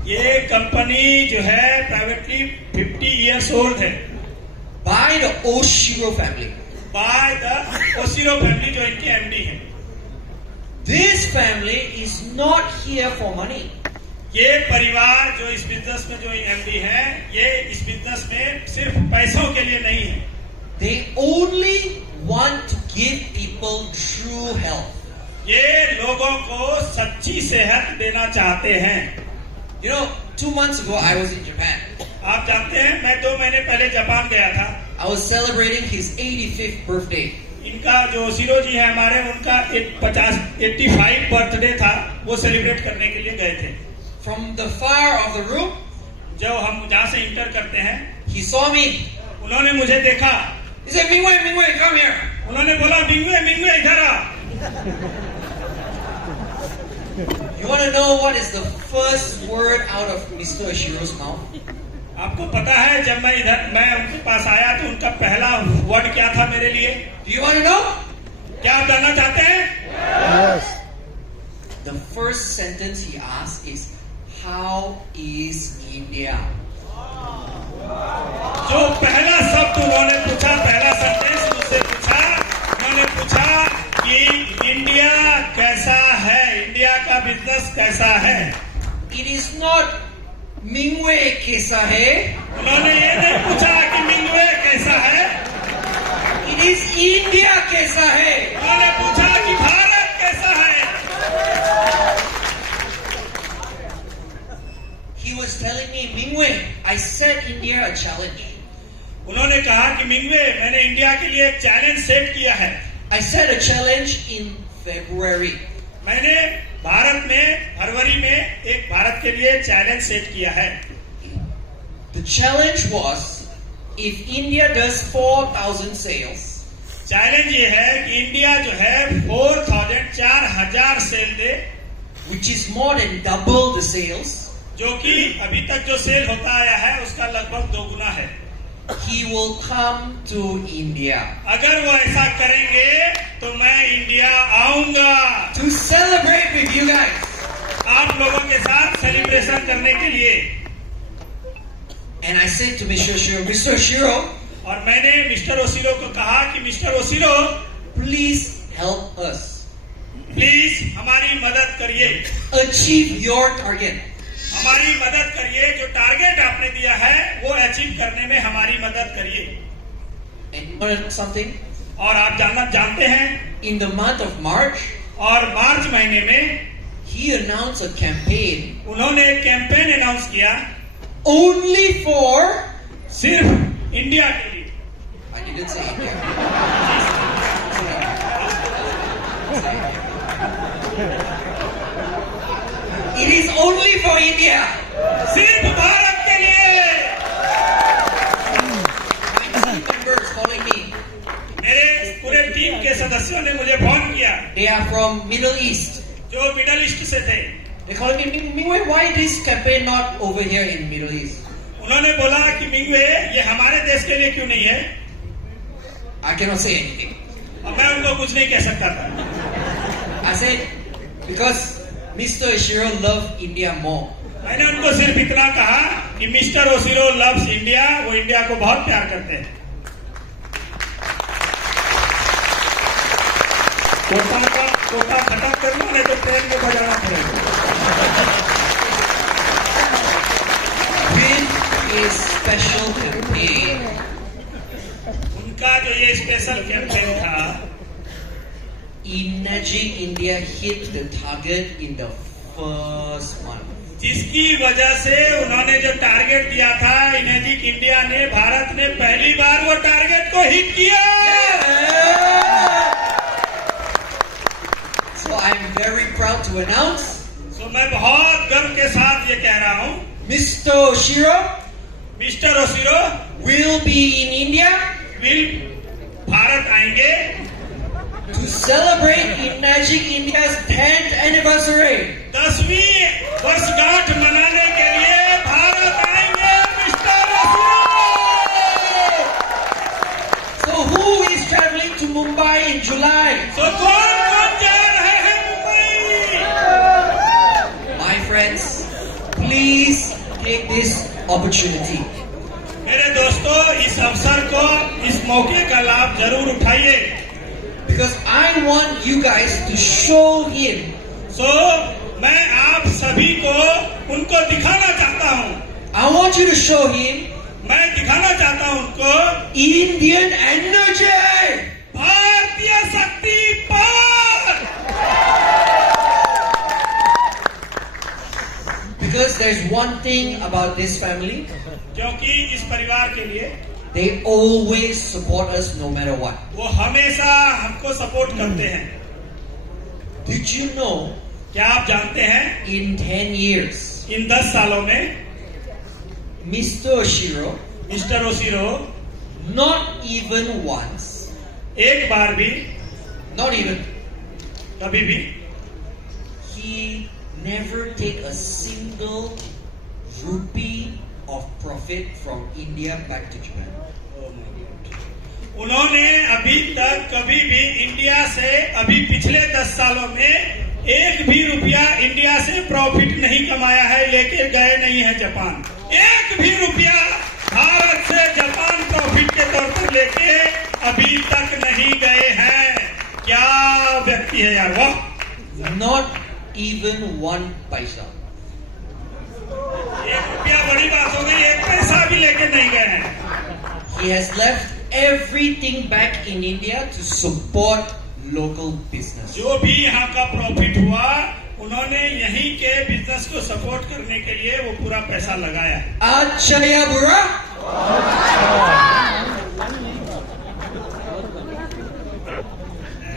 ये कंपनी जो है प्राइवेटली 50 years old है, By the Oshiro family. By the Oshiro family जो इनकी एमडी है। This family is not here for money. ये परिवार जो इस बिजनेस में जो एमडी है, ये इस बिजनेस में सिर्फ पैसों के लिए नहीं है। They only want to give people true health. ये लोगों को सच्ची सेहत देना चाहते हैं। You know, 2 months ago I was in Japan. आप जानते हैं, मैं 2 महीने पहले जापान गया था। I was celebrating his 85th birthday. इनका जो ओशिरो जी है हमारे, उनका 85 बर्थडे था, वो सेलिब्रेट करने के लिए गए थे। From the far of the room, जब हम जहाँ से इंटर करते हैं, he saw me. उन्होंने मुझे देखा। He said, Mingwei, come here. उन्होंने बोला, मिंगवे इधर आ। You want to know what is the first word out of Mr. Oshiro's mouth? आपको पता है, जब मैं उनके पास आया तो उनका पहला वर्ड क्या था मेरे लिए? Do you want to know? क्या आप जानना चाहते हैं? Yes. The first sentence he asked is, how is India? जो पहला शब्द उन्होंने पूछा, पहला सेंटेंस मुझसे पूछा, उन्होंने पूछा कि इंडिया कैसा है, इंडिया का बिजनेस कैसा है। It is not Mingwei कैसा है. उन्होंने ये नहीं पूछा कि कैसा है? It is India कैसा है? उन्होंने पूछा कि भारत कैसा है? He was telling me, Mingwei, I set India a challenge. उन्होंने कहा कि मिंगवे, मैंने इंडिया के लिए एक चैलेंज सेट किया है। I set a challenge in February. मैंने भारत में फरवरी में एक भारत के लिए चैलेंज सेट किया है। The challenge was, if India does 4,000 sales, challenge ये है कि इंडिया जो है 4,000 सेल दे, which is more than double the sales, जो कि अभी तक जो सेल होता आया है उसका लगभग 2 गुना है। he will come to India अगर वो ऐसा करेंगे तो मैं इंडिया आऊंगा to celebrate with you guys. आप लोगों के साथ सेलिब्रेशन करने के लिए। And I said to Mr. Shiro, और मैंने मिस्टर ओसिरो को कहा कि mister Oshiro, please help us please हमारी मदद करिए, achieve your target. हमारी मदद करिए, जो टारगेट आपने दिया है वो अचीव करने में हमारी मदद करिए। And you want to know something? और आप जानते हैं, In the month of March, और मार्च महीने में he announced a campaign उन्होंने एक कैंपेन अनाउंस किया only for, सिर्फ इंडिया के लिए। I didn't say India. It is only for India. सिर्फ भारत के लिए। 90 members calling me. मेरे पूरे टीम के सदस्यों ने मुझे फोन किया, They are from Middle East. जो मिडल ईस्ट से थे। They calling me, Mingwei, why this campaign not over here in Middle East? उन्होंने बोला कि मिंगवे, ये हमारे देश के लिए क्यों नहीं है? I cannot say anything. और मैं उनको कुछ नहीं कह सकता था। I said, because Mr. Shiro love India more. मैंने उनको सिर्फ इतना कहा कि मिस्टर ओसिरो लव्स इंडिया, वो इंडिया को बहुत प्यार करते हैं। कोटा खत्म कर लो, नहीं तो ट्रेन में बजाना पड़ेगा। With a special campaign, उनका जो ये स्पेशल कैंपेन था, Imagine India hit the target in the first month. जिसकी वजह से उन्होंने जो टारगेट दिया था, इमेजिक इंडिया ने, भारत ने पहली बार वो टारगेट को हिट किया। So I'm very proud to announce, तो मैं बहुत गर्व के साथ ये कह रहा हूँ, Mr. Shiro mister Oshiro will be in India will भारत आएंगे to celebrate Imagine India's 10th anniversary. 10वीं वर्षगांठ मनाने के लिए भारत आएंगे mister ओसिरो। So who is traveling to Mumbai in July? तो कौन जा रहे हैं Mumbai? My friends, please take this opportunity. मेरे दोस्तों, इस अवसर को, इस मौके का लाभ जरूर उठाइए। Because I want you guys to show him. सो मैं आप सभी को उनको दिखाना चाहता हूँ। I want you to show him मैं दिखाना चाहता हूँ उनको Indian energy. भारतीय शक्ति पार। Because there's one thing about this family, क्योंकि इस परिवार के लिए they always support us no matter what. वो हमेशा हमको सपोर्ट करते हैं। Did you know क्या आप जानते हैं, in 10 years, इन 10 सालों में Mr. Shiro, mister Oshiro not even once, एक बार भी, not even, कभी भी, he never take a single rupee of profit from India back to Japan. उन्होंने अभी तक कभी भी इंडिया से, अभी पिछले 10 सालों में एक भी रुपया इंडिया से प्रॉफिट नहीं कमाया है, लेके गए नहीं है जापान। एक भी रुपया भारत से जापान प्रॉफिट के तौर पर लेके अभी तक नहीं गए हैं। क्या व्यक्ति है यार, वाह। Not even one paisa. एक रुपया बड़ी बात हो गई, एक पैसा भी लेके नहीं गए हैं। He He has left everything back in India to support local business. जो भी यहाँ का प्रॉफिट हुआ उन्होंने यहीं के बिजनेस को सपोर्ट करने के लिए वो पूरा पैसा लगाया। Acha ya bura?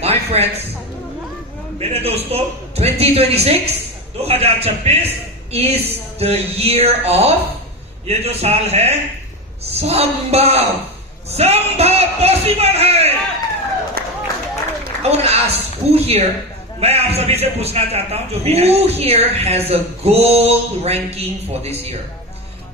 My friends, मेरे दोस्तों, 2026 2026 is the year of ये जो साल है Sambhav. संभव पॉसिबल है। I want to ask who here, मैं आप सभी से पूछना चाहता हूँ जो भी है, who here has a goal ranking for this year?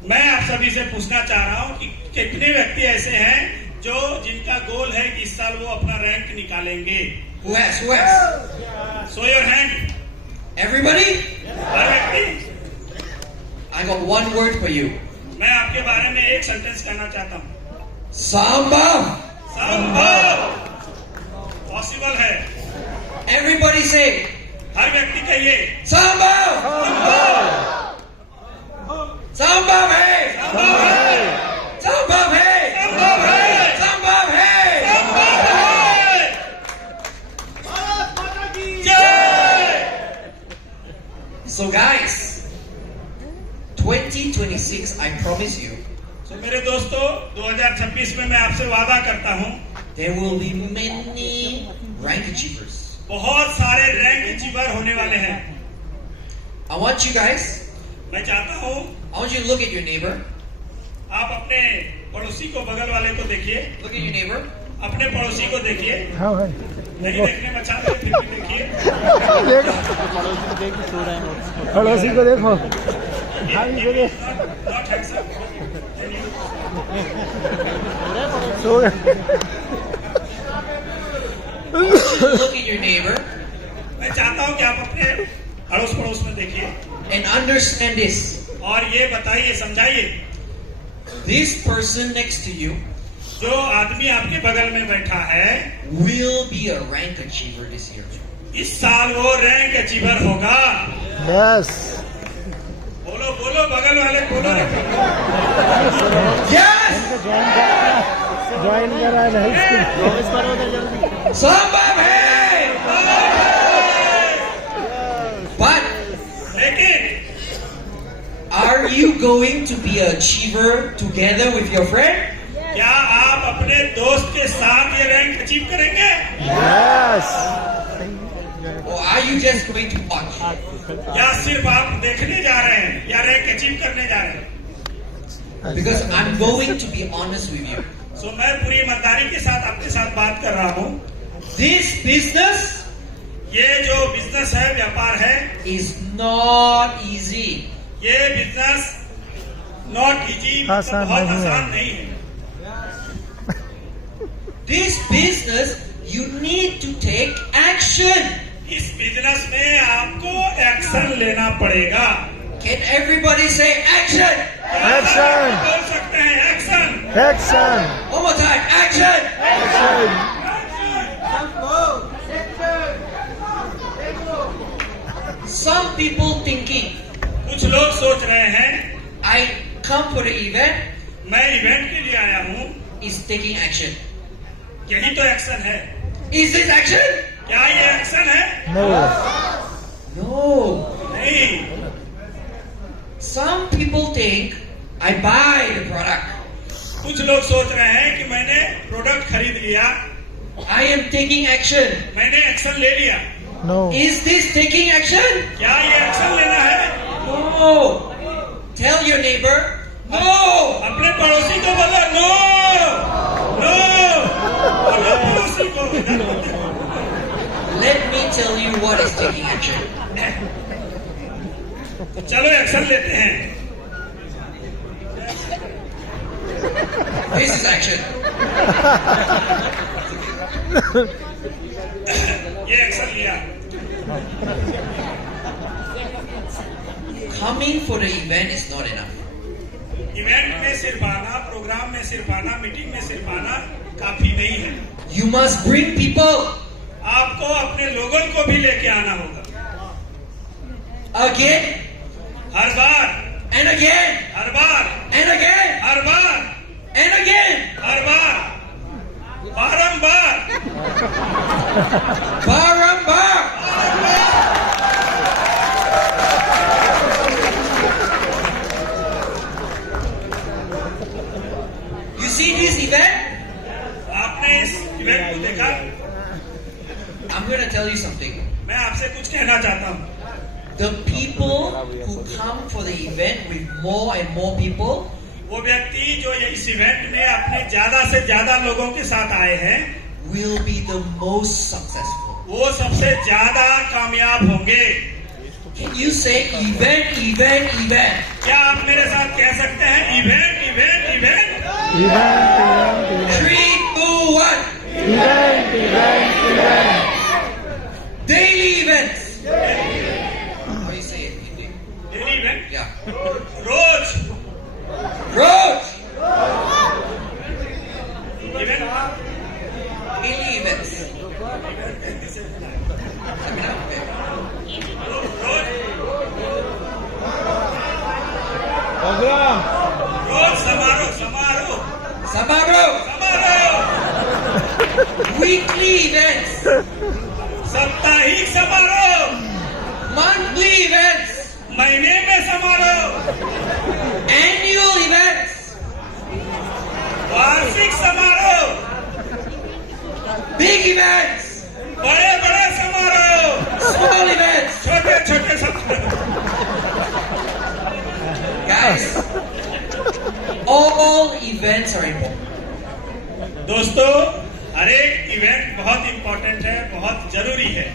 मैं आप सभी से पूछना चाह रहा हूँ कि कितने व्यक्ति ऐसे हैं जो जिनका गोल है कि इस साल वो अपना रैंक निकालेंगे। Who has? Who has? So your hand. Everybody? हर व्यक्ति। I got one word for you. मैं आपके बारे में एक सेंटेंस कहना चाहता हूँ, Sambhav. संभव पॉसिबल है। Everybody say हर व्यक्ति कहिए Sambhav. Sambhav hai. संभव है, Sambhav hai. संभव है, Sambhav hai. संभव है। जय। So guys, 2026, I promise you, तो मेरे दोस्तों 2026 में मैं आपसे वादा करता हूँ there will be many rank achievers. बहुत सारे रैंक अचीवर होने वाले हैं। I want you guys, मैं चाहता हूँ I want you to look at your neighbor. आप अपने पड़ोसी को, बगल वाले को देखिए, Look at your neighbor. अपने पड़ोसी को देखिए, हाँ भाई नहीं देखने में अच्छा लगे फिर भी देखिए। पड़ोसी को देखो हाँ ये देख Not handsome. सो गए। Look at your neighbor मैं चाहता हूँ कि आप अपने अड़ोस पड़ोस में देखिए and understand this. और ये बताइए, समझाइए, This person next to you जो आदमी आपके बगल में बैठा है will be a rank achiever this year. इस साल वो रैंक अचीवर होगा। यस बोलो बोलो, बगल वाले बोलो। Yes! ज्वाइन कर रहा है नहीं Sambhav hai! But लेकिन are you going to be an achiever together with your friend? क्या आप अपने दोस्त के साथ ये रैंक अचीव करेंगे yes Or are you just going to watch? या सिर्फ आप देखने जा रहे हैं या रैंक अचीव करने जा रहे हैं? Because I'm going to be honest with you. सो मैं पूरी ईमानदारी के साथ आपके साथ बात कर रहा हूँ। This business ये जो बिजनेस है, व्यापार है, is not easy. ये बिजनेस नॉट इजी, आसान बहुत नहीं है। आसान नहीं है। This business, you need to take action. इस बिजनेस में आपको एक्शन लेना पड़ेगा। Can everybody say action? Action! बोल सकते हैं action. Action One more time, action! Some people thinking, कुछ लोग सोच रहे हैं I come for the event, मैं इवेंट के लिए आया हूँ, is taking action. यही तो एक्शन है। Is this action? क्या ये एक्शन है? नहीं No. नहीं। Some people think, I buy the product. कुछ लोग सोच रहे हैं कि मैंने प्रोडक्ट खरीद लिया, I am taking action. मैंने एक्शन ले लिया। No Is this taking action? क्या ये एक्शन लेना है? No. Tell your neighbor, no. अपने पड़ोसी को बोलो नो, नो, बोलो पड़ोसी को। Let me tell you what is taking action. चलो एक्शन लेते हैं। This is action. ये एक्शन लिया। Coming for the event is not enough. Event में सिर्फ आना, प्रोग्राम में सिर्फ आना, मीटिंग में सिर्फ आना काफी नहीं है। You must bring people. आपको अपने लोगों को भी लेके आना होगा। Again her bar, and again her bar, and again her bar, and again. Her Barambar! You see this event? आपने इस इवेंट को देखा? I'm going to tell you something. मैं आपसे कुछ कहना चाहता हूँ। The people who come for the event with more and more people वो व्यक्ति जो इस इवेंट में अपने ज्यादा से ज्यादा लोगों के साथ आए हैं, will be the most successful. वो सबसे ज्यादा कामयाब होंगे। Can you say event, event, event? क्या आप मेरे साथ कह सकते हैं event event event? Event 3, 2, 1. Event event event Daily events. How do you say it in English? Daily event, Yeah. रोज Roads. Event, Daily events. रोज प्रोग्राम रोज समारोह समारोह Samaro. समारोह, Weekly events. साप्ताहिक समारोह, Monthly events. महीने में समारोह, Annual events. वार्षिक समारोह, Big events. बड़े बड़े समारोह, Small events. छोटे छोटे समारोह। Guys, all events are important. दोस्तों, हर एक इवेंट बहुत इंपॉर्टेंट है, बहुत जरूरी है।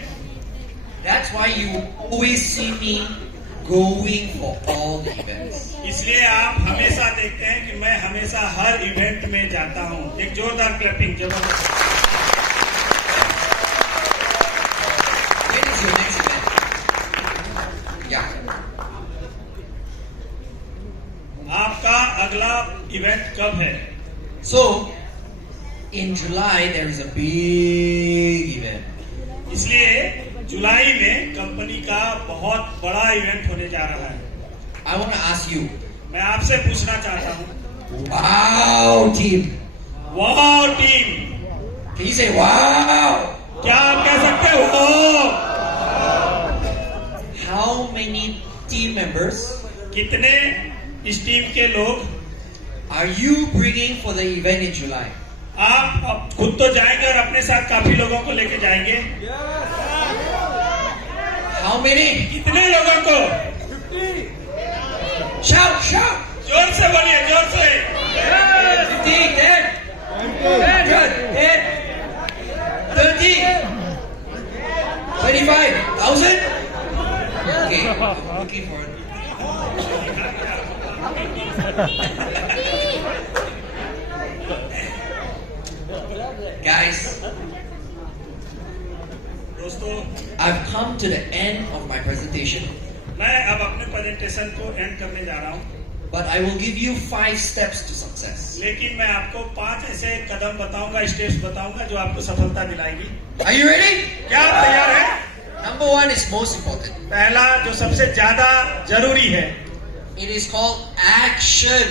That's why you always see me going for all the events. इसलिए आप हमेशा देखते हैं कि मैं हमेशा हर इवेंट में जाता हूँ। एक जोरदार क्लैपिंग जबरदस्त। When is your next event? Yeah. आपका अगला इवेंट कब है? So, in July there is a big event. इसलिए जुलाई में कंपनी का बहुत बड़ा इवेंट होने जा रहा है। I want to ask you, मैं आपसे पूछना चाहता हूँ, wow team, वाह team, can you say wow? क्या आप कह सकते हो? How many team members कितने इस टीम के लोग? are you bringing for the event in July? आप खुद तो जाएंगे और अपने साथ काफी लोगों को लेके जाएंगे। How many? कितने लोगों को? Shout, shout! जोर से बोलिए, जोर से। 15, 10, 100, 10, 30, 25,000? Okay, I'm looking for it. Guys, दोस्तों, I've come to the end of my presentation, मैं अब अपने प्रेजेंटेशन को एंड करने जा रहा हूँ, but I will give you 5 steps to success. लेकिन मैं आपको 5 ऐसे कदम बताऊंगा, स्टेप्स बताऊंगा जो आपको सफलता दिलाएगी। Are you ready? क्या आप तैयार हैं? Number 1 is most important. पहला जो सबसे ज्यादा जरूरी है, It is called action.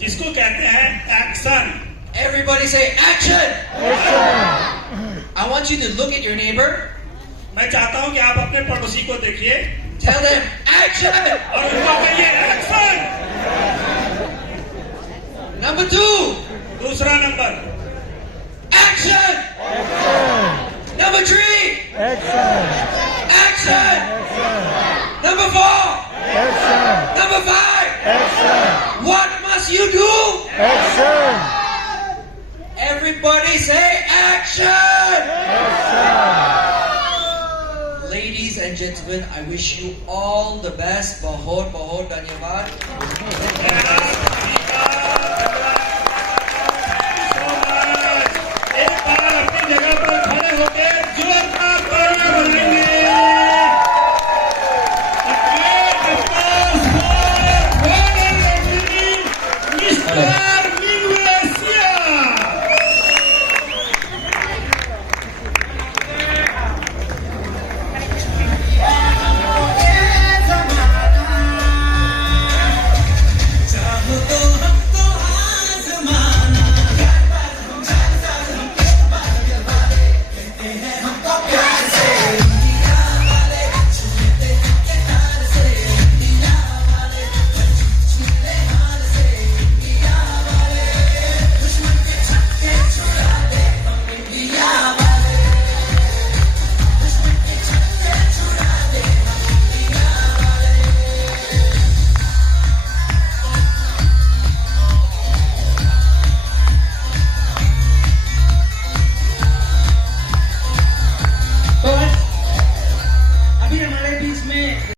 जिसको कहते हैं action. Everybody say action. I want you to look at your neighbor. मैं चाहता हूँ कि आप अपने पड़ोसी को देखिए Tell them action. और उनको कहिए एक्शन। Number 2, दूसरा number, action. Number 3, action. Number 4, number 5. What must you do? Everybody say action. Ladies and gentlemen, I wish you all the best. Bahut bahut dhanyawad. मैं आप